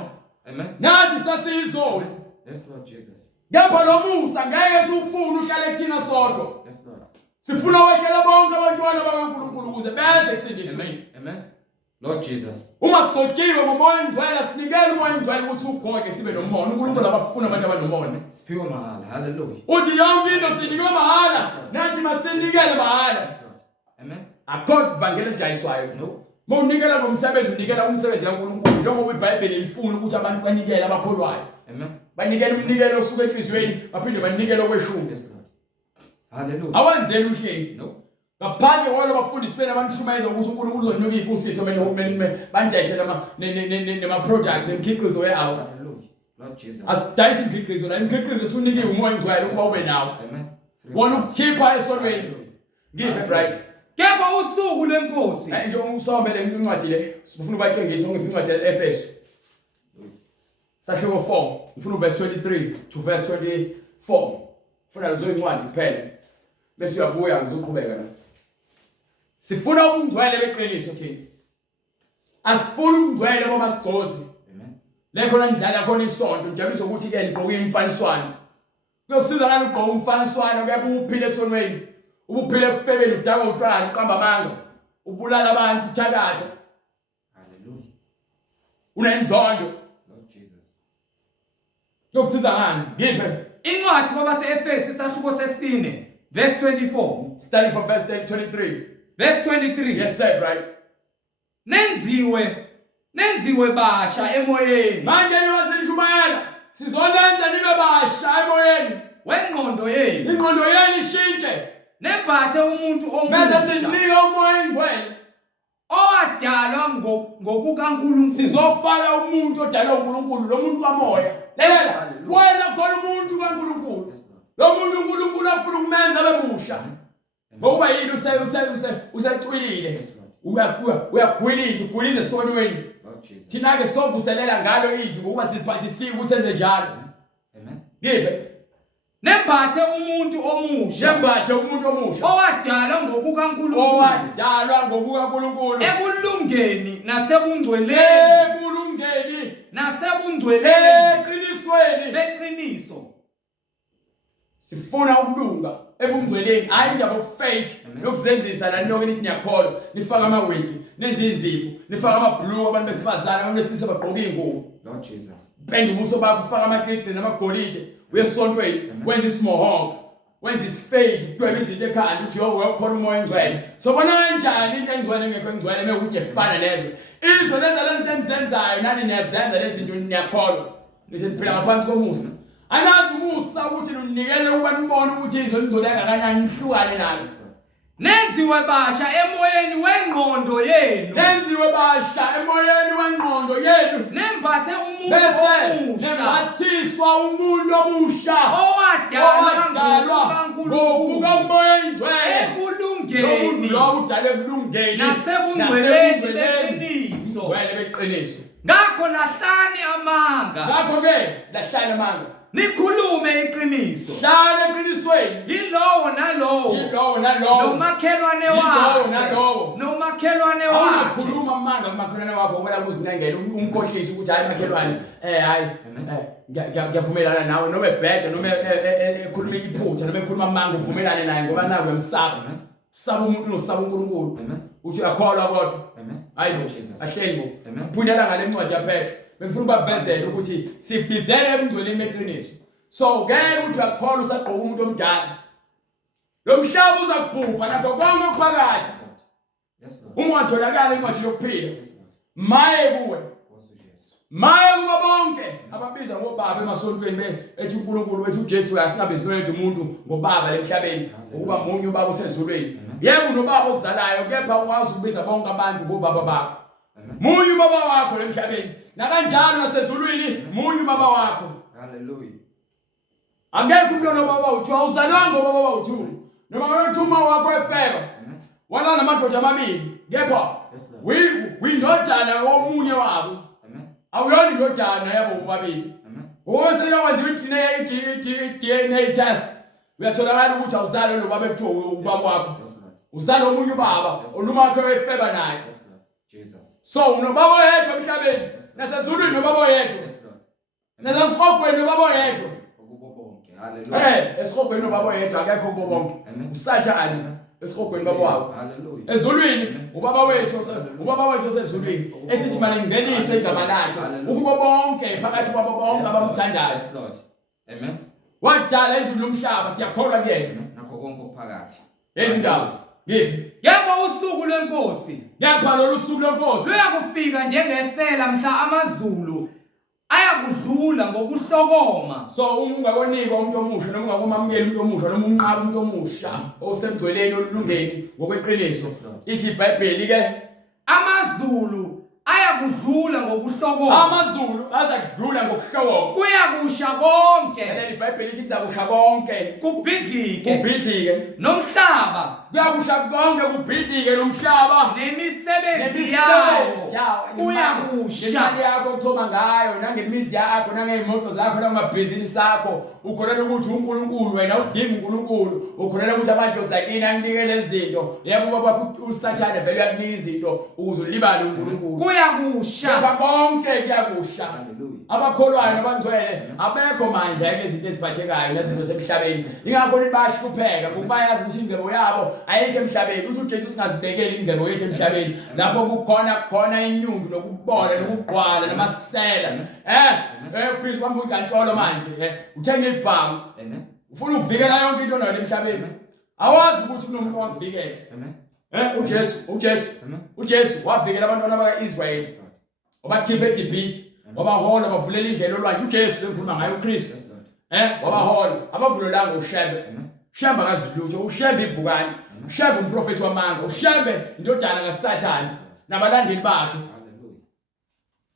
Amen. Nathi sasizona. Yes Lord Jesus. Ngapha lomusa ngeke siufune uhlale kuthina sodwa. Yes Lord. Sifuna wehlele bonke abantwana bakaNkulunkulu ukuze beze kusindisweni. Amen. Lord Jesus. Uma sigcotshiwe ngomoya engcwele sinikele umoya engcwele ukuthi ugoke sibe nomoya. uNkulunkulu abafuna abantu abanomoya. Siphiwe mahala. Hallelujah. Uthi yonke into sinikwe mahala. Nathi masinikele mahala. Yes Lord. Amen. Akho ivangeli elijayiswayo. No. Mawunikela ngomsebenzi unikela umsebenzi kaNkulunkulu njengoba iBhayibheli lifuna ukuthi abantu banikele abakholwayo. Amen. Banikele umnikelo osuka enhlizweni baphinde banikele okweshumi. Yes Lord. Hallelujah. Awenzeli uhlengi. No. Ngaphandle kwalo bafundisi bena abanishumayeza ukuthi uNkulunkulu uzonika ibusiso bandayisela nema products emkhiqizo yabo. Hallelujah. Lord Jesus. Asidayise imkhiqizo la imkhiqizo usunikiwe umoya engcwele ukuba ube nawo. Amen. Wona ukukhipha esonweni. Ngibe bright. Kepha usuku lwenkosi. Nje usawubele incwadi le sifuna ubatshengisa ngiphi incwadi yeEfeso. Sahloko 4 ngifuna verse 23 to verse 24. Funa lezo incwadi kuphela. Bese uyabuya ngizoqhubeka la. Sifuna ubungcwele beqiniso thina. Asifuna ubungcwele bomasigcozi. Amen. Lekho la ndlala khona isonto njalo ukuthi ke ngiqoke imfaniswano. Kuyokusiza ngani ugqoka umfaniswano kepha uphile esonweni. Ubuphile kufebeni udaka utshwala uqamba amanga. Ubulala abantu uthakatha. Hallelujah. Unenzondo. Lord Jesus. Kuyokusiza ngani? Ngiphe Incwadi kwabaseEfeso isahluko sesine verse 24. starting from verse 23. Verse 23. Yes sir, right. Nenziwe basha emoyeni. Manje niwaselishumayela. Sizonenza nibe basha emoyeni. Wengqondo yenu. Ingqondo yenu ishintshe. Nembathe umuntu Bese omusha. sinika umoya engcwele. Owadalwa ngokukaNkulunkulu. Sizofaka umuntu odalwa uNkulunkulu, lo muntu kamoya. Lela, wena khona umuntu kaNkulunkulu. Yes Lord. Lo muntu uNkulunkulu afuna ukumenza abebusha. Ngoba yini usecwilile. Yes Lord. Uyagwiliza esonweni. Lord Jesus. Thina ke sovuselela ngalo izwi ngoba siphathisiwe ukuthi senze njalo. Amen. Ngibe Nembathe umuntu omusha. Yembathe umuntu omusha. Owadalwa ngokukaNkulunkulu. Owadalwa ngokukaNkulunkulu. Ekulungeni nasebungcweleni. Ekulungeni Nasebungcweleni eqinisweni beqiniso. Sifuna ukulunga ebungcweleni hayi indaba okufake Amen. yokuzenzisa la nonke nithi niyakholwa nifaka amawigi nenze inzipho nifaka amablue abantu besifazana abantu besilisa bagqoka ingubo Lord Jesus. penda ubuso bakho ufaka amaklidi namagolide uyesontweni wenza isimohongo wenza isifade udweba izinto ekhanda uthi yo ukhona umoya engcwele sobona kanjani into engcwele engekho engcwele mekuthi efana lezo izo lezi zinto enzenzayo nani niyazenza lezi zinto niyakholwa nithi niphila ngaphansi komusa anazi umusa ukuthi ninikele ukuba nibone ukuthi izo nizole kangakanani nihlukane nalo. Nenziwe basha emoyeni wengqondo yenu. Nenziwe basha emoyeni wengqondo yenu. Nembathe umuntu omusha. Nembathiswa umuntu omusha. Owadalwa ngokukamoya engcwele. Ekulungeni. Lo udale ekulungeni. Nasebungcweleni beqiniso. Ngcwele beqiniso. Ngakho lahlani amanga. Ngakho ke lahlani amanga. Nikhulume iqiniso. Hlala eqinisweni. Yilowo nalowo. Yilowo nalowo. Nomakhelwane Yilowo wakhe. nalowo. Nomakhelwane wakhe. Awukhuluma amanga kumakhelwane wakho ngoba kuzinengela umkhohlisi ukuthi hayi makhelwane hayi ngiyavumelana nawe noma ebhede noma ekhuluma iphutha noma ekhuluma amanga uvumelane naye ngoba naku uyamsaba. Saba umuntu nosaba uNkulunkulu. Uthi uyakholwa kodwa. Hayibo ahleli bo. Phundela ngale ncwadi yaPetro. Bengifuna bavezele ukuthi sibizele ebungcweleni beqiniso. So ngeke uthi uyakholwa usagqoka umuntu omdala. Lo mhlaba uzakubhubha nakho konke okuphakathi. Yes Lord. Uma watholakala incwadi yokuphila. Yes Lord. Maye kuwe. Jesus. Maya kuba bonke ababiza ngobaba emasontweni ethi uNkulunkulu wethu uJesu asingabizi wethu umuntu ngobaba lemhlabeni ukuba munye ubaba usezulwini. Yebo unobaba okuzalayo kepha ungazi ukubiza bonke abantu ngobaba bakho. Munye ubaba wakho lemhlabeni nakanjalo nasezulwini munye ubaba wakho. Hallelujah. Angekho umuntu onobaba u2 awuzalwanga ubaba u2 noma wethuma wakho efeba. Wala namadoda amabili kepha we-indodana womunye wabo. Awuyona indodana yabo bobabili. Ngose yakwenza i-DNA test. Uyatholakala ukuthi awuzalwa nobaba ekuthiwa ubaba wakho. Uzalwa omunye ubaba onumakhe wefeba naye. Jesus. So unobaba oyedwa emhlabeni nasezulwini nobaba oyedwa. Nasesihogweni nobaba oyedwa. Hallelujah. Esihogweni nobaba oyedwa akekho kubo bonke. Usathane esihogweni baba wabo. Hallelujah. Ezulwini ubaba wethu osezulwini esithi manje ngeniso igama lakhe ukuba bonke phakathi kwabo bonke abamthandayo. Yes Lord. Amen. Wadala izulu lomhlaba siyakholwa kuyena Nakho konke okuphakathi. ezindaba ngiphi Yebo usuku lwenkosi ngapha lolu suku lenkosi luyakufika njengesela mhla amazulu ayakudlula ngokuhlokoma. so uma ungakonika umuntu omusha noma ungakomamukeli umuntu omusha noma unqaba umuntu omusha osemgcweleni olulungeni ngokweqiniso ithi iBhayibheli ke Amazulu ayakudlula ngokuhlokoma. amazulu azakudlula ngokuhlokoma Kuyakusha konke leli iBhayibheli ithi kuzakusha konke kubhidlike kubhidlike nomhlaba kuyakusha konke kubhidlike nomhlaba nemisebenzi yawo kuyakusha. imali yakho othoma ngayo nangemizi yakho nangeyimoto zakho namabhizinisi akho ukholelwa ukuthi uNkulunkulu wena udinga uNkulunkulu ukholelwa ukuthi amadlozi akini akunikele izinto yebo baba usathane vele uyakunika izinto ukuze ulibale uNkulunkulu Kuyakusha konke kuyakusha. Hallelujah. Abakholwayo nabangcwele abekho manje kulezi zinto eziphathekayo lezinto semhlabeni ingakho bayahlupheka ngoba bayazi ukuthi ingcebo yabo ayikho emhlabeni uthi uJesu singazibekeli ingcebo yethu emhlabeni lapho kukhona inyundu nokubola nokugqwala namasela ubhizi kwami inkantolo manje uthenga ibhamu Amen. ufuna ukuvikela yonke into onayo emhlabeni awazi ukuthi kunomuntu owakuvikela Amen. uJesu wavikela abantwana bakaIsrayeli obakhipha eGibhithe wabahola bavulela indlela olwandle uJesu lemkhuluma ngayo uKristu wabahola abavulelanga uShebe Shembe akazilutho uShebe ivukani uShebe umprofeti wamanga uShebe indodana kaSathane nabalandeli bakhe. Hallelujah.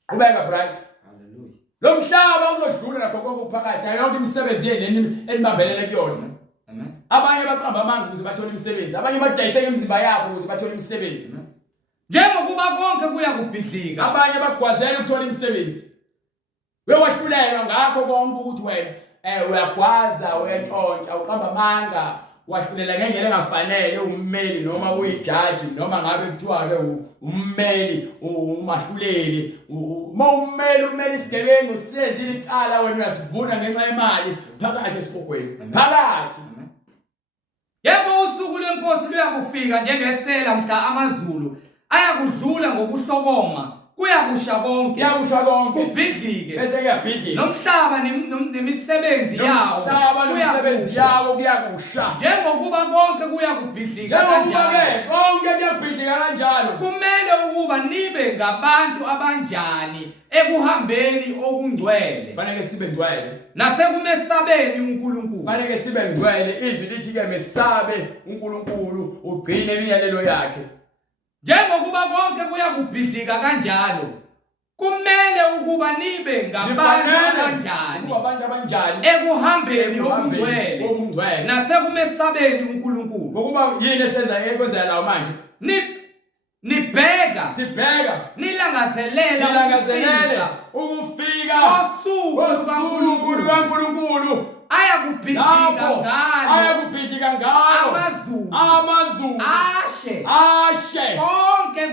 Qhubeka bright. Hallelujah. Lo mhlaba uzodlula lakho konke ukuphakathi nayo yonke imisebenzi yeneni elibambelele kuyona. Amen. Abanye baqamba amanga ukuze bathole imisebenzi abanye badayiseka imizimba yabo ukuze bathole imisebenzi. njengokuba konke kuya kubhidlika. Abanye bagwazela ukuthola imisebenzi. Wewahlulelwa ngakho konke ukuthi wena uyagwaza uyantshontsha uqamba amanga wahlulela ngendlela engafanele ummeli noma uyijaji noma ngabe kuthiwa ke ummeli umahluleli ummeli isigebengu usenzile iqala wena uyasivuna ngenxa yemali phakathi esifokweni phakathi. Yebo usuku lenkosi luyakufika njengesela mhla amazulu ayakudlula ngokuhlokoma kuyakusha konke kubhidlike bese kuyabhidlika nomhlaba nemisebenzi yawo kuyakusha njengokuba konke kuyakubhidlika kanjalo konke kuyabhidlika kanjalo. kumele ukuba nibe ngabantu abanjani ekuhambeni okungcwele Fanele sibe ngcwele nasekumesabeni uNkulunkulu. fanele sibe ngcwele izwi lithi ke mesabe uNkulunkulu ugcine imiyalelo yakhe. Njengokuba konke kuyakubhidlika kanjalo kumele ukuba nibe ngabantu abanjani ekuhambeni okungcwele nasekumesabeni uNkulunkulu. Ngokuba yini esenza ekwenzela lawo manje Nibheka silangazelela ukufika osuku kaNkulunkulu ayakubhidlika ngalo amazulu ashe konke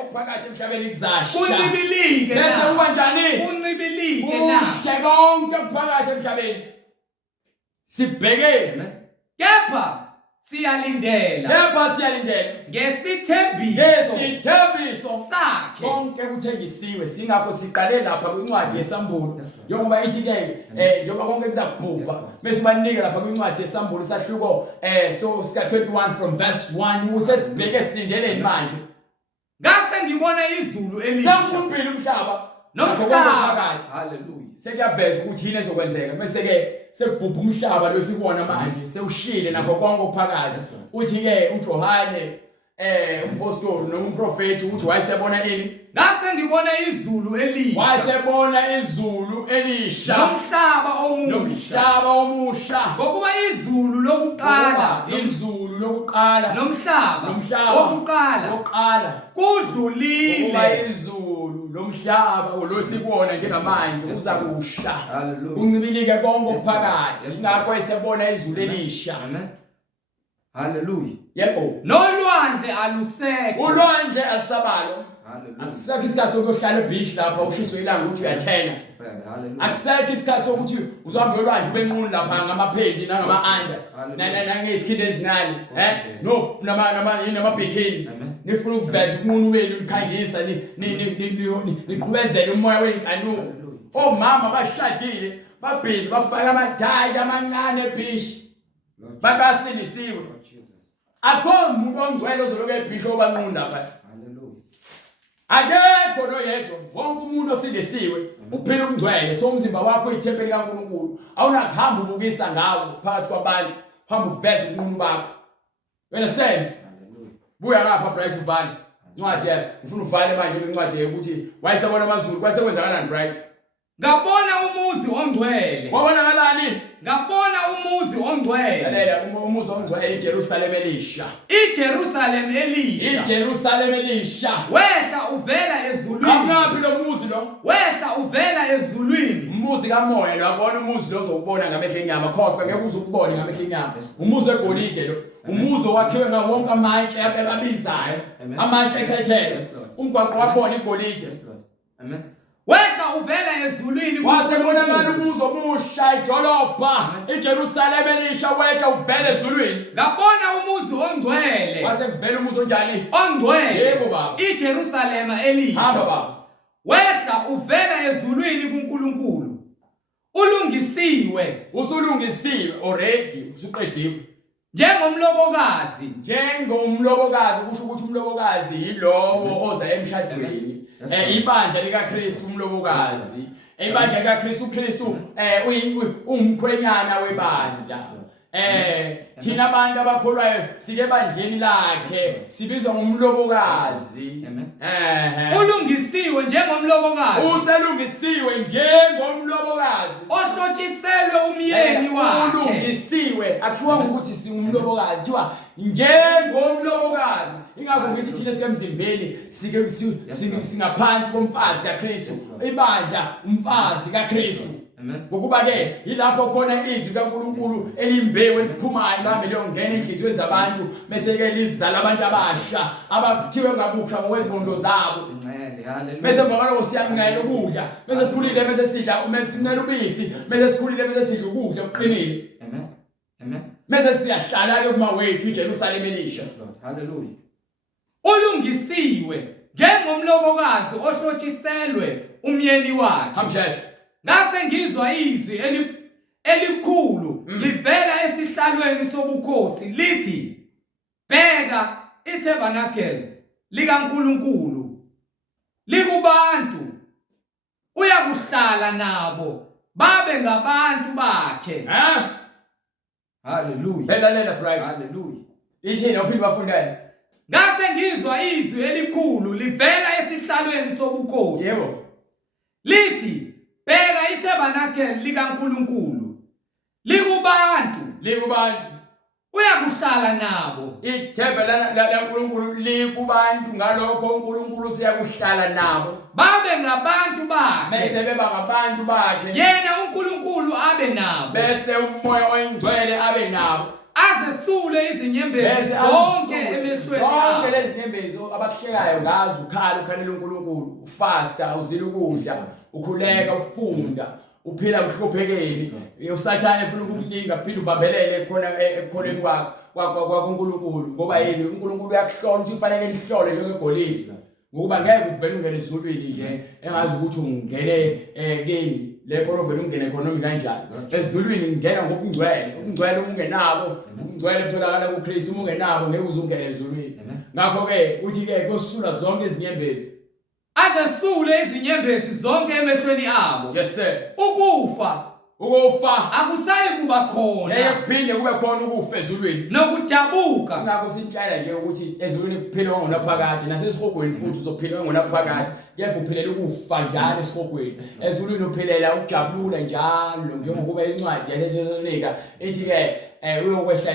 okuphakathi emhlabeni kuzasha kuncibilike bese kuba njani kuncibilike na konke okuphakathi emhlabeni sibhekene kepha siyalindela ngesithembiso sakhe konke kuthengisiwe singakho siqale lapha kwincwadi yesambulo njengoba ithi ke njengoba konke kuzakubhubha bese banika lapha kwincwadi yesambulo sahluko so sika 21 from verse 1 usesibheke silindeleni manje ngase ngibona izulu elisha Sekuphila umhlaba nomhlaba. Hallelujah. sekuyaveza ukuthi yini ezokwenzeka bese ke sekubhubha umhlaba lo sikubona manje sewushile nakho konke okuphakathi uthi ke uJohane umpostoli noma umprofeti uthi wayesebona ini Ngase ngibona izulu elisha wayesebona izulu elisha nomhlaba omusha. nomhlaba omusha Ngokuba izulu lokuqala izulu lokuqala nomhlaba wokuqala lokuqala kudlulile. ukuba izulu lomhlaba losikubona njengamanje uzakusha Hallelujah. kuncibilike konke okuphakathi Yes, ngakho esebona izulu elisha Amen. Hallelujah. yebo Nolwandle alusekho. ulwandle alisabalo Hallelujah. asisekho isikhathi sokuhlala ebeach lapha ushiswe ilanga ukuthi uyathena Hallelujah. akusekho isikhathi sokuthi uzohamba olwandle benquni lapha ngamaphedi nangama-under nangezikhindi ezincane no namabhikini nifuna ukuveza ukunqunu wenu nikhangisa niqhubezele umoya wenkanuko omama bashadile babhizi bafaka amadayi amancane ebeach babasindisiwe akho umuntu ongcwele ozoloku ebhisho obanquni lapha Hallelujah. akekho noyedwa wonke umuntu osindisiwe uphila umngcwele so umzimba wakho uyithempeli kaNkulunkulu awunakuhamba ubukisa ngawo phakathi kwabantu hamba uveza ubunqunu bakho you understand Hallelujah. buya ngapha bright uvale ncwadi ufuna uvale manje incwadi ukuthi wayesebona amazulu kwasekwenzakalani bright Ngabona umuzi ongcwele. wabonakalani Ngabona umuzi ongcwele. lalela umuzi ongcwele iJerusalem elisha iJerusalem elisha. iJerusalem elisha Wehla uvela ezulwini. kamnaphi lo muzi lo Wehla uvela ezulwini. umuzi kamoya lo abona umuzi lo ozokubona ngamehlo enyama khohlwe ngeke uzukubone ngamehlo enyama umuzi wegolide lo umuzi wakhiwe ngawonke amatshe abizayo amatshe ekhethele umgwaqo wakhona igolide Amen. Wehla uvela ezulwini. wasebonakala umuzi omusha idolobha iJerusalem elisha wehla uvele ezulwini Ngabona umuzi ongcwele. wasekuvela umuzi onjani Ongcwele. Yebo baba. iJerusalem elisha. hamba baba Wehla uvela ezulwini kuNkulunkulu. Ulungisiwe usulungisiwe already usuqediwe njengomlobokazi. njengomlobokazi kusho ukuthi umlobokazi yilowo oza emshadweni ibandla likaKristu umlobokazi ibandla likaKristu uKristu umkhwenyana webandla thina abantu abakholwayo sike bandleni lakhe sibizwa ngomlobokazi Ulungisiwe njengomlobokazi. uselungisiwe njengomlobokazi Ohlotshiselwe umyeni wakhe. ulungisiwe akuthiwa ukuthi singumlobokazi kuthiwa njengomlobokazi ingakho ngithi thina sikemzimbeni singaphansi komfazi kaKristu ibandla umfazi kaKristu ngokuba ke yilapho khona izwi kaNkulunkulu elimbewu eliphumayo lihambe liyongena enhliziyweni zabantu bese ke lizala abantu abasha abakhiwe ngabusha ngokwezondo zabo bese mvakalo siyancela ukudla bese sikhulile bese sidla sincela ubisi bese sikhulile bese sidla ukudla okuqinile bese siyahlala ke kuma wethu iJerusalem elisha Hallelujah. Ulungisiwe njengomlobokazi ohlotshiselwe umyeni wakhe. hamsheshe Ngase ngizwa izwi elikhulu livela esihlalweni sobukhosi lithi, bheka itabernacle likaNkulunkulu likubantu, uyakuhlala nabo babe ngabantu bakhe. Hallelujah. lalela bright Hallelujah. ithina uphinde bafundane Ngase ngizwa izwi elikhulu livela esihlalweni sobukhosi yebo lithi, bheka itabernacle likaNkulunkulu likubantu, uyakuhlala nabo. ithemba laNkulunkulu likubantu ngalokho uNkulunkulu siyakuhlala nabo Babe ngabantu bakhe. bese beba ngabantu bakhe Yena uNkulunkulu abe nabo. bese umoya oyingcwele abe nabo Azesule izinyembezi bese zonke emehlweni zonke abo. lezi nyembezi abakuhlekayo ngazo ukhalela uNkulunkulu ufasta uzila ukudla ukhuleka ufunda uphila mhluphekeli usathane ufuna ukukulinga phinde ubambelele khona ekholeni kwakho kwaNkulunkulu ngoba yini uNkulunkulu uyakuhlola ukuthi ufanele lihlole njengegolide ngokuba ngeke uvele ungene ezulwini nje engazi ukuthi ungene kini lekho vele ungene economy kanjani ezulwini ngena ngokungcwele ukungcwele ungenabo ukungcwele kutholakala kuKristu ungenabo ngeke uzungene ezulwini ngakho ke uthi ke kusula zonke izinyembezi azesule izinyembezi zonke emehlweni abo. yes sir Ukufa akusayi kuba khona. ngeke kuphinde kube khona ukufa ezulwini Nokudabuka ngakho sintshayela nje ukuthi ezulwini kuphila ngonaphakade nasesihogweni futhi uzophila ngonaphakade kepha uphilela ukufa njalo esihogweni ezulwini uphilela ukujabula njalo njengokuba incwadi yaseThesalonika ithi ke uyokwehla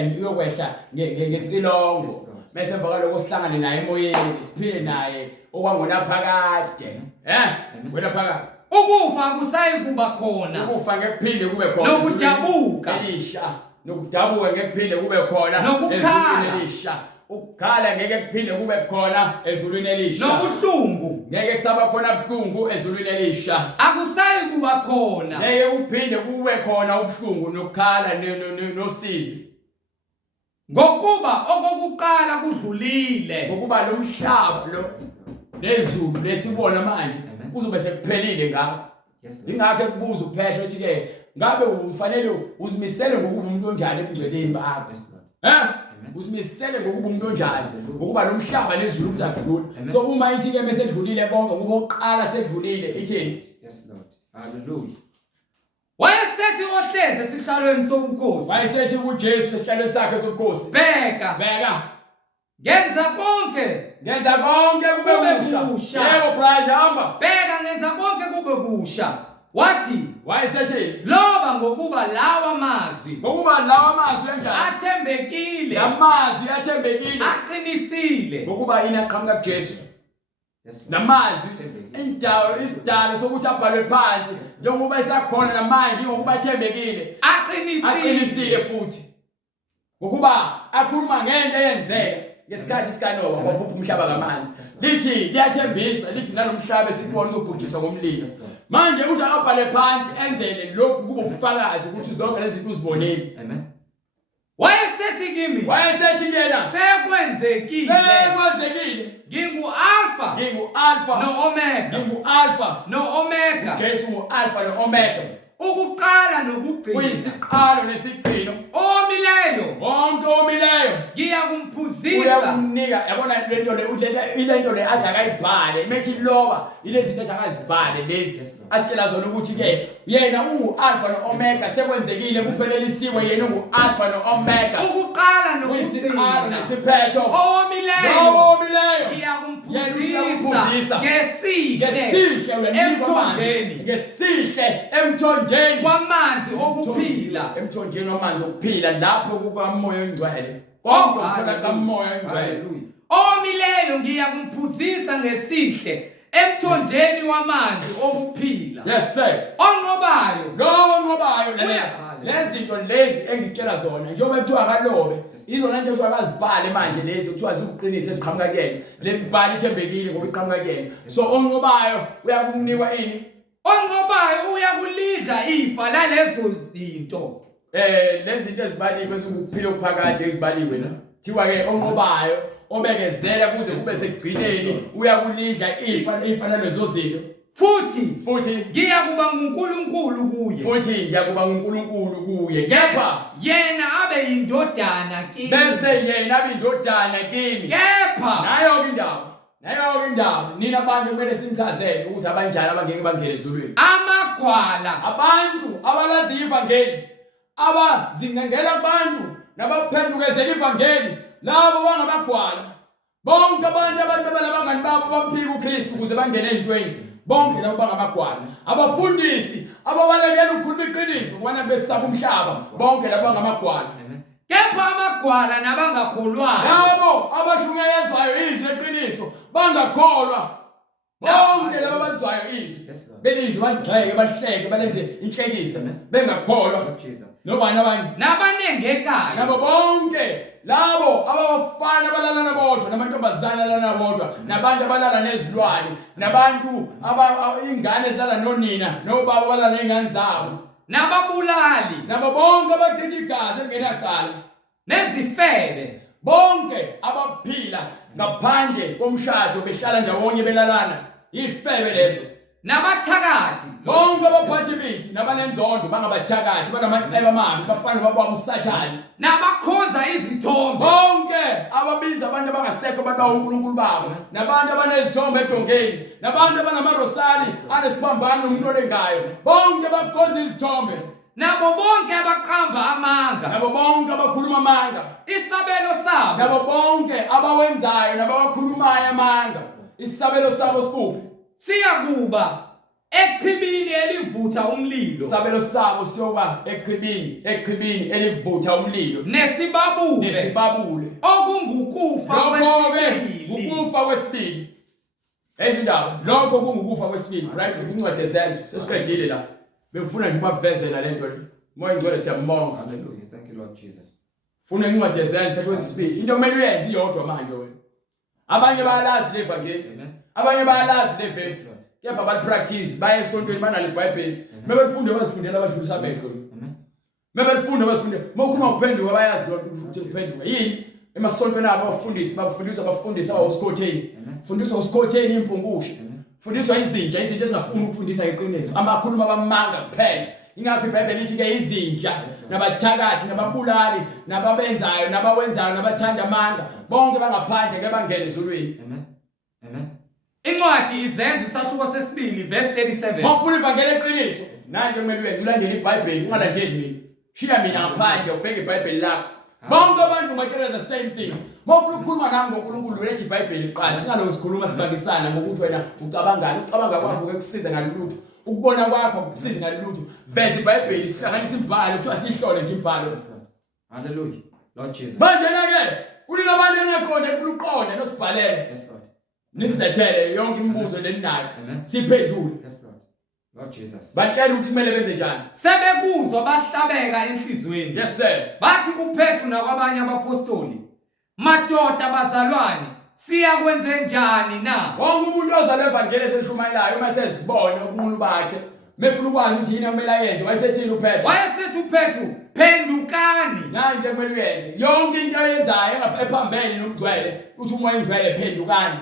ngecilongo bese emva kwalokho sihlangane naye emoyeni siphile naye okwangonaphakade ngonaphakade. ukufa akusayi kuba khona. Ukufa ngekuphinde kube khona. Nokudabuka elisha nokudabuka ngekuphinde kube khona. Nokukhala elisha ukukhala ngeke kuphinde kube khona ezulwini elisha. Nobuhlungu ngeke kusaba khona ubuhlungu ezulwini elisha. Akusayi kuba khona. Ngeke kuphinde kube khona ubuhlungu nokukhala nosizi. Ngokuba okokuqala kudlulile. Ngokuba lo mhlaba lo nezulu lesibona manje kuzobe sekuphelile ngakho. Ingakho ekubuza uPetro uthi ke ngabe ufanele uzimisele ngokuba umuntu onjani ebungcweleni bakho. Uzimisele ngokuba umuntu onjani ngokuba lo mhlaba nezulu kuzadlula. So uma ithi ke bese dlulile konke ngoba oqala sedlulile ithini? Yes Lord. Hallelujah. Wayesethi ohleze esihlalweni sobukhosi. Wayesethi uJesu esihlalweni sakhe sobukhosi. Bheka ngenza konke kube busha. Yebo praise hamba. Bheka ngenza konke kube busha. Wathi wayesethi loba ngokuba lawa mazwi kanjani athembekile. Lamazwi athembekile Aqinisile ngokuba yini aqhamuka kuJesu. Namazwi isidalo sokuthi abhalwe phansi njengoba isakhona namanje ngokuba athembekile aqinisile futhi ngokuba akhuluma ngento eyenzeka ngesikhathi sikaNoah ngokuphupha umhlaba kamanzi. Lithi liyathembisa lithi nalomhlaba esibona ubhujiswa ngomlilo. Manje uthi abhale phansi enzele lokhu kube ubufakazi ukuthi zonke lezi zinto uzibonile. Amen. Wayesethi kuyena sekwenzekile. Ngingu-Alpha no-Omega. Jesu ngu-Alpha no-Omega. Ukuqala nokugcina. Uyisiqalo nesigcino. Wonke omileyo. Ngiyakumphuzisa. Uyakumnika yabona lento le athi akayibhale. Methi loba ilezi zinto zakazibhale lezi. Asitshela zona ukuthi ke yena ungu-Alpha no-Omega sekwenzekile kuphelelisiwe yena ungu-Alpha no-Omega. Ukuqala nokugcina nesiphetho. Omileyo. Ngiyakumphuzisa ngesihle emthonjeni kwamanzi okuphila. Emthonjeni wamanzi okuphila lapho kukamoya oyingcwele. Konke ukuthola kamoya oyingcwele. Omileyo ngiyakumphuzisa ngesihle emthonjeni wamanzi okuphila. Yes sir. Onqobayo lezi zinto lezi engitshela zona njengoba kuthiwa akalobe izona into ezibhale manje lezi kuthiwa ziuqinise eziqhamuka kuyena. Le mbhalo ithembekile ngoba iqhamuka kuyena. So onqobayo uyakumnikwa ini? Onqobayo uyakulidla ifa lalezo zinto. Lezi zinto ezibaliwe ezingukuphila okuphakade ezibaliwe la. Thiwa ke onqobayo obekezela kuze kube sekugcineni uyakulidla ifa nalezo zinto. Futhi ngiyakuba nguNkulunkulu kuye. Kepha yena abe yindodana kimi. Kepha nayo indaba nina abantu kumele simchazele ukuthi abanjani abangeke bangene ezulwini. Amagwala abantu abalazi ivangeli abazingengela abantu nabaphendukezela ivangeli labo bangamagwala. Bonke abantu abalabangani babo bamphika uKristu ukuze bangene ezintweni. Bonke labo bangamagwala. Abafundisi ababalekela ukukhuluma iqiniso kubana besaba umhlaba. Bonke labo bangamagwala. Kepha amagwala nabangakholwayo labo abahlunyezwayo izwi leqiniso bangakholwa. Bonke labo abazwayo izwi belizwi bagxeke bahleke balenze inhlekisa bengakholwa. Nobani abanye nabanengekayo nabo bonke labo abafana abalalana bodwa namantombazana alalana bodwa nabantu abalala nezilwane nabantu ingane ezilala nonina nobaba abalala nezingane zabo nababulali nabo bonke abachitha igazi elingenaqala nezifebe bonke abaphila ngaphandle komshado behlala ndawonye belalana ifebe lezo. nabathakathi bonke abaphathi bithi nabanenzondo bangabathakathi banamaceba amabi bafana bababa usathane nabakhonza izithombe bonke ababiza abantu abangasekho abantu uNkulunkulu babo nabantu abanezithombe edongeni nabantu abanamarosali anesiphambano nomuntu olengayo bonke bakhonza izithombe nabo bonke abaqamba amanga nabo bonke abakhuluma amanga isabelo sabo nabo bonke abawenzayo nabawakhulumayo amanga isabelo sabo sikuphi siyakuba eqhibini elivutha umlilo isabelo sabo siyoba eqhibini elivutha umlilo nesibabule okungukufa kwesibili ukufa kwesibili ezindaba lokho kungukufa kwesibili right incwadi ezenzo sesiqedile la bengifuna nje ukubavezela lento moya ngcwele siyabonga Hallelujah. Thank you, Lord Jesus. funa incwadi ezenzo kwesibili into kumele uyenze iyodwa manje wena abanye bayalazi levangeli abanye bayalazi leverse kepha balipractice baye esontweni banale iBhayibheli mebelifunde bazifundela abadlulisa amehlo mebelifunde bazifunde mokhuluma ukuphenduka bayazi ukuthi ukuphenduka yini emasontweni abo abafundisa abawusikhotheni fundiswa usikhotheni impungushe fundiswa izinja ezingafuni ukufundisa iqiniso amakhuluma bamanga kuphela ingakho iBhayibheli ithi ke izinja nabathakathi nababulali nababenzayo nabawenzayo nabathanda amanga bonke bangaphandle ke bangene ezulwini Amen. incwadi izenzo isahluko sesibili verse 37 mawufuna ivangeli eqiniso nanti kumele uyenze ulandele iBhayibheli ungalandeli mina shiya mina ngaphandle ubheke iBhayibheli lakho bonke abantu batshela the same thing mawufuna ukukhuluma nami ngoNkulunkulu lethi iBhayibheli iqala singaloku sikhuluma sibambisana ngokuthi wena ucabangani ukucabanga kwakho ukusiza ngalutho ukubona kwakho ukusiza ngalutho veza iBhayibheli sihlanganisa imbhalo kuthiwa sihlole nje imbhalo Hallelujah. Lord Jesus. manje ke kulinabantu engaqonda efuna uqonda nosibhalele Yes, Lord. nisilethele yonke imibuzo leninayo Amen. siphendule Yes, Lord. Lord Jesus. batshela ukuthi kumele benze njani sebekuzwa bahlabeka enhlizweni yes sir bathi kuPetru nakwabanye abapostoli madoda bazalwane siyakwenze njani na wonke umuntu ozalwe evangeli eselishumayelayo uma sezibona ubunqulu bakhe mefuna ukwazi ukuthi yini kumele ayenze wayesethile uPetru wayesethi uPetru phendukani nayo into ekumele uyenze yonke into oyenzayo ephambene nomgcwele uthi umoya ingcwele phendukani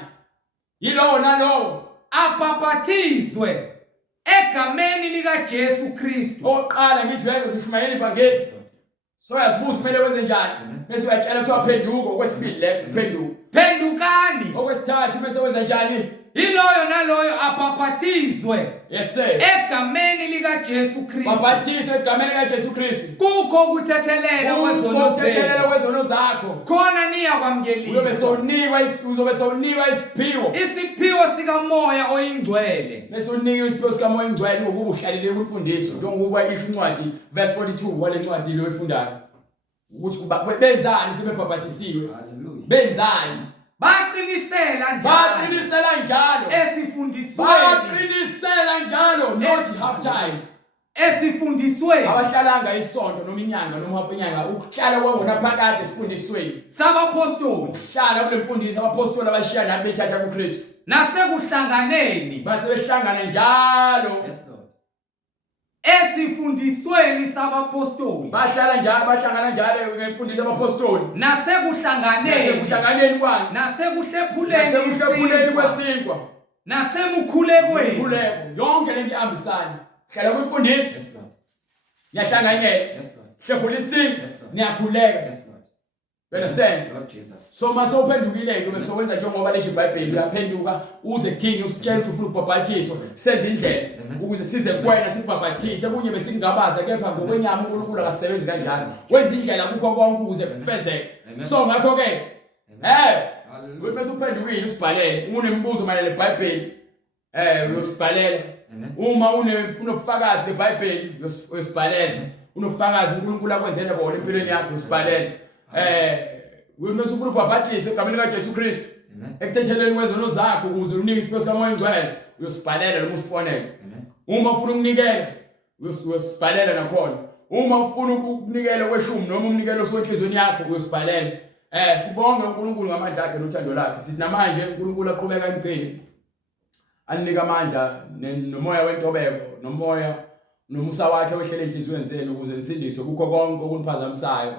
yilowo nalowo abhaphathizwe egameni likaJesu Kristu oqala ngithi wenze sishumayela ivangeli so yazibuza kumele wenze njani bese uyatshela ukuthi waphenduka okwesibili le phenduka phendukani okwesithathu bese wenza njani iloyo naloyo abhaphathizwe yes sir egameni likaJesu Kristu babhathiswe egameni likaJesu Kristu kukho ukuthethelela uzothethelela kwezono zakho khona niya kwamkelisa uzobe sowunikwa isiphiwo isiphiwo sikamoya oyingcwele bese unikwa isiphiwo sikamoya oyingcwele ukuba uhlalele imfundiso njengoba isho incwadi verse 42 wale ncwadi lo ifundayo ukuthi benzani sebebhabhathisiwe Hallelujah. benzani baqinisela njalo not half time esifundisweni abahlalanga isonto noma inyanga noma half inyanga ukuhlala kwangona phakathi esifundisweni sabapostoli hlala kule mfundiso abapostoli abashiya nabo bethatha kuKristu nasekuhlanganeni base behlangana njalo Yes, Lord. esifundisweni sabapostoli bahlangana njalo ngemfundiso abapostoli nasekuhlanganeni kwani nasekuhlephuleni kwesinkwa nasemukhulekweni yonke lento ihambisana hlala kwimfundiso Yes, Lord. niyahlanganyela Yes, Lord. hlephula isinkwa Yes, Lord. niyakhuleka Yes, Lord. you understand Lord Jesus. so masowuphendukile ke bese wenza njengoba leshe iBhayibheli uyaphenduka uze kuthini usitshela ukuthi ufuna ukubhabhathiswa senze indlela ukuze size kuwena sikubhabhathise kunye besingabaza kepha ngokwenyama uNkulunkulu akasebenzi kanjalo wenza indlela kukho konke ukuze kufezeke so ngakho ke Hallelujah. bese uphendukile usibhalele unemibuzo mayelana neBhayibheli uyosibhalela uma unefuna ubufakazi beBhayibheli uyosibhalela unobufakazi uNkulunkulu akwenzele bona empilweni yakho usibhalela wemase ufuna ubhabhathise egameni likaJesu Kristu ekuthetheleni kwezono zakho ukuze unike isiphiwo sikamoya oyingcwele uyosibhalela noma usifonele uma ufuna ukunikela uyosibhalela nakhona uma ufuna ukunikela kweshumi noma umnikelo oswenhlizweni yakho uyosibhalela sibonge uNkulunkulu ngamandla akhe nothando lakhe sithi namanje uNkulunkulu aqhubeka emgcini anika amandla nomoya wentobeko nomoya nomusa wakhe ohlele enhlizweni zenu ukuze nisindiswe kukho konke okuniphazamisayo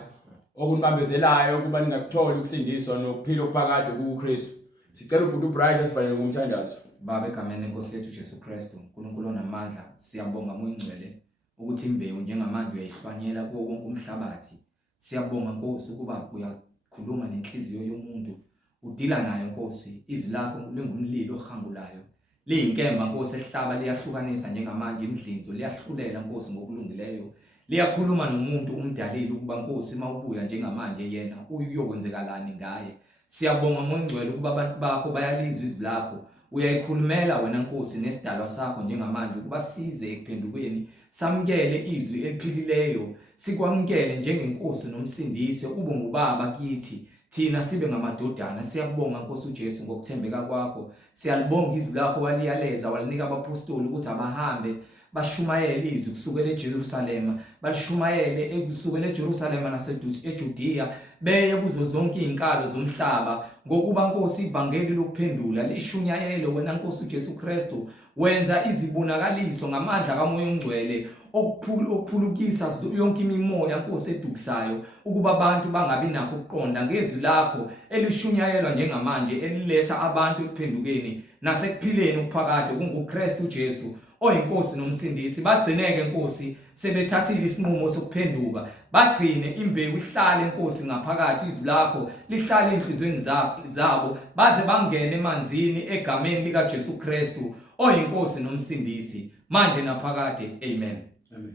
okunibambezelayo ukuba ningakutholi ukusindiswa nokuphila okuphakade kuKristu sicela ubhuti uBright asivalele ngomthandazo Baba egameni lenkosi yethu Jesu Kristu, uNkulunkulu onamandla, siyabonga moyingcwele ukuthi imbewu njengamanje uyayihlwanyela kuwo wonke umhlabathi. Siyabonga Nkosi ukuba uyakhuluma nenhliziyo yomuntu, udila nayo Nkosi, izwi lakho lingumlilo ohangulayo. Liyinkemba Nkosi ehlaba liyahlukanisa njengamanje imidlinzo liyahlulela Nkosi ngokulungileyo. Liyakhuluma nomuntu umdaleli ukuba Nkosi mawubuya njengamanje yena uyokwenzekalani ngaye. Siyabonga moyingcwele ukuba abantu bakho bayalizwa izwi lakho. Uyayikhulumela wena Nkosi nesidalwa sakho njengamanje ukuba size ekuphendukeni, samukele izwi eliphilileyo, sikwamukele njengenkosi nomsindisi, ube ngubaba kithi. Thina sibe ngamadodana. Siyabonga Nkosi uJesu ngokuthembeka kwakho. Siyalibonga izwi lakho waliyaleza walinika abapostoli ukuthi abahambe bashumayele izwi kusukela eJerusalema, balishumayele kusukela eJerusalema naseJudiya, beye kuzo zonke izinkalo zomhlaba ngokuba Nkosi ivangeli lokuphendula lishunyayele wena Nkosi uJesu Kristu. Wenza izibonakaliso ngamandla kaMoya oNgcwele okuphulukisa yonke imimoya Nkosi edukisayo ukuba abantu bangabi nakho ukuqonda ngezwi lakho elishunyayelwa njengamanje eliletha abantu ekuphendukeni nasekuphileni okuphakade kunguKristu Jesu oyinkosi nomsindisi. Bagcineke Nkosi sebethathile isinqumo sokuphenduka, bagcine imbewu ihlale Nkosi ngaphakathi, izwi lakho lihlale enhlizweni zabo, baze bangene emanzini egameni likaJesu Kristu oyinkosi nomsindisi manje naphakade. Amen. Amen.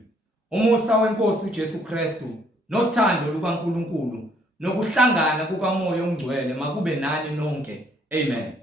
Umusa wenkosi uJesu Kristu nothando lukaNkulunkulu nokuhlangana kukaMoya oNgcwele makube nani nonke. Amen.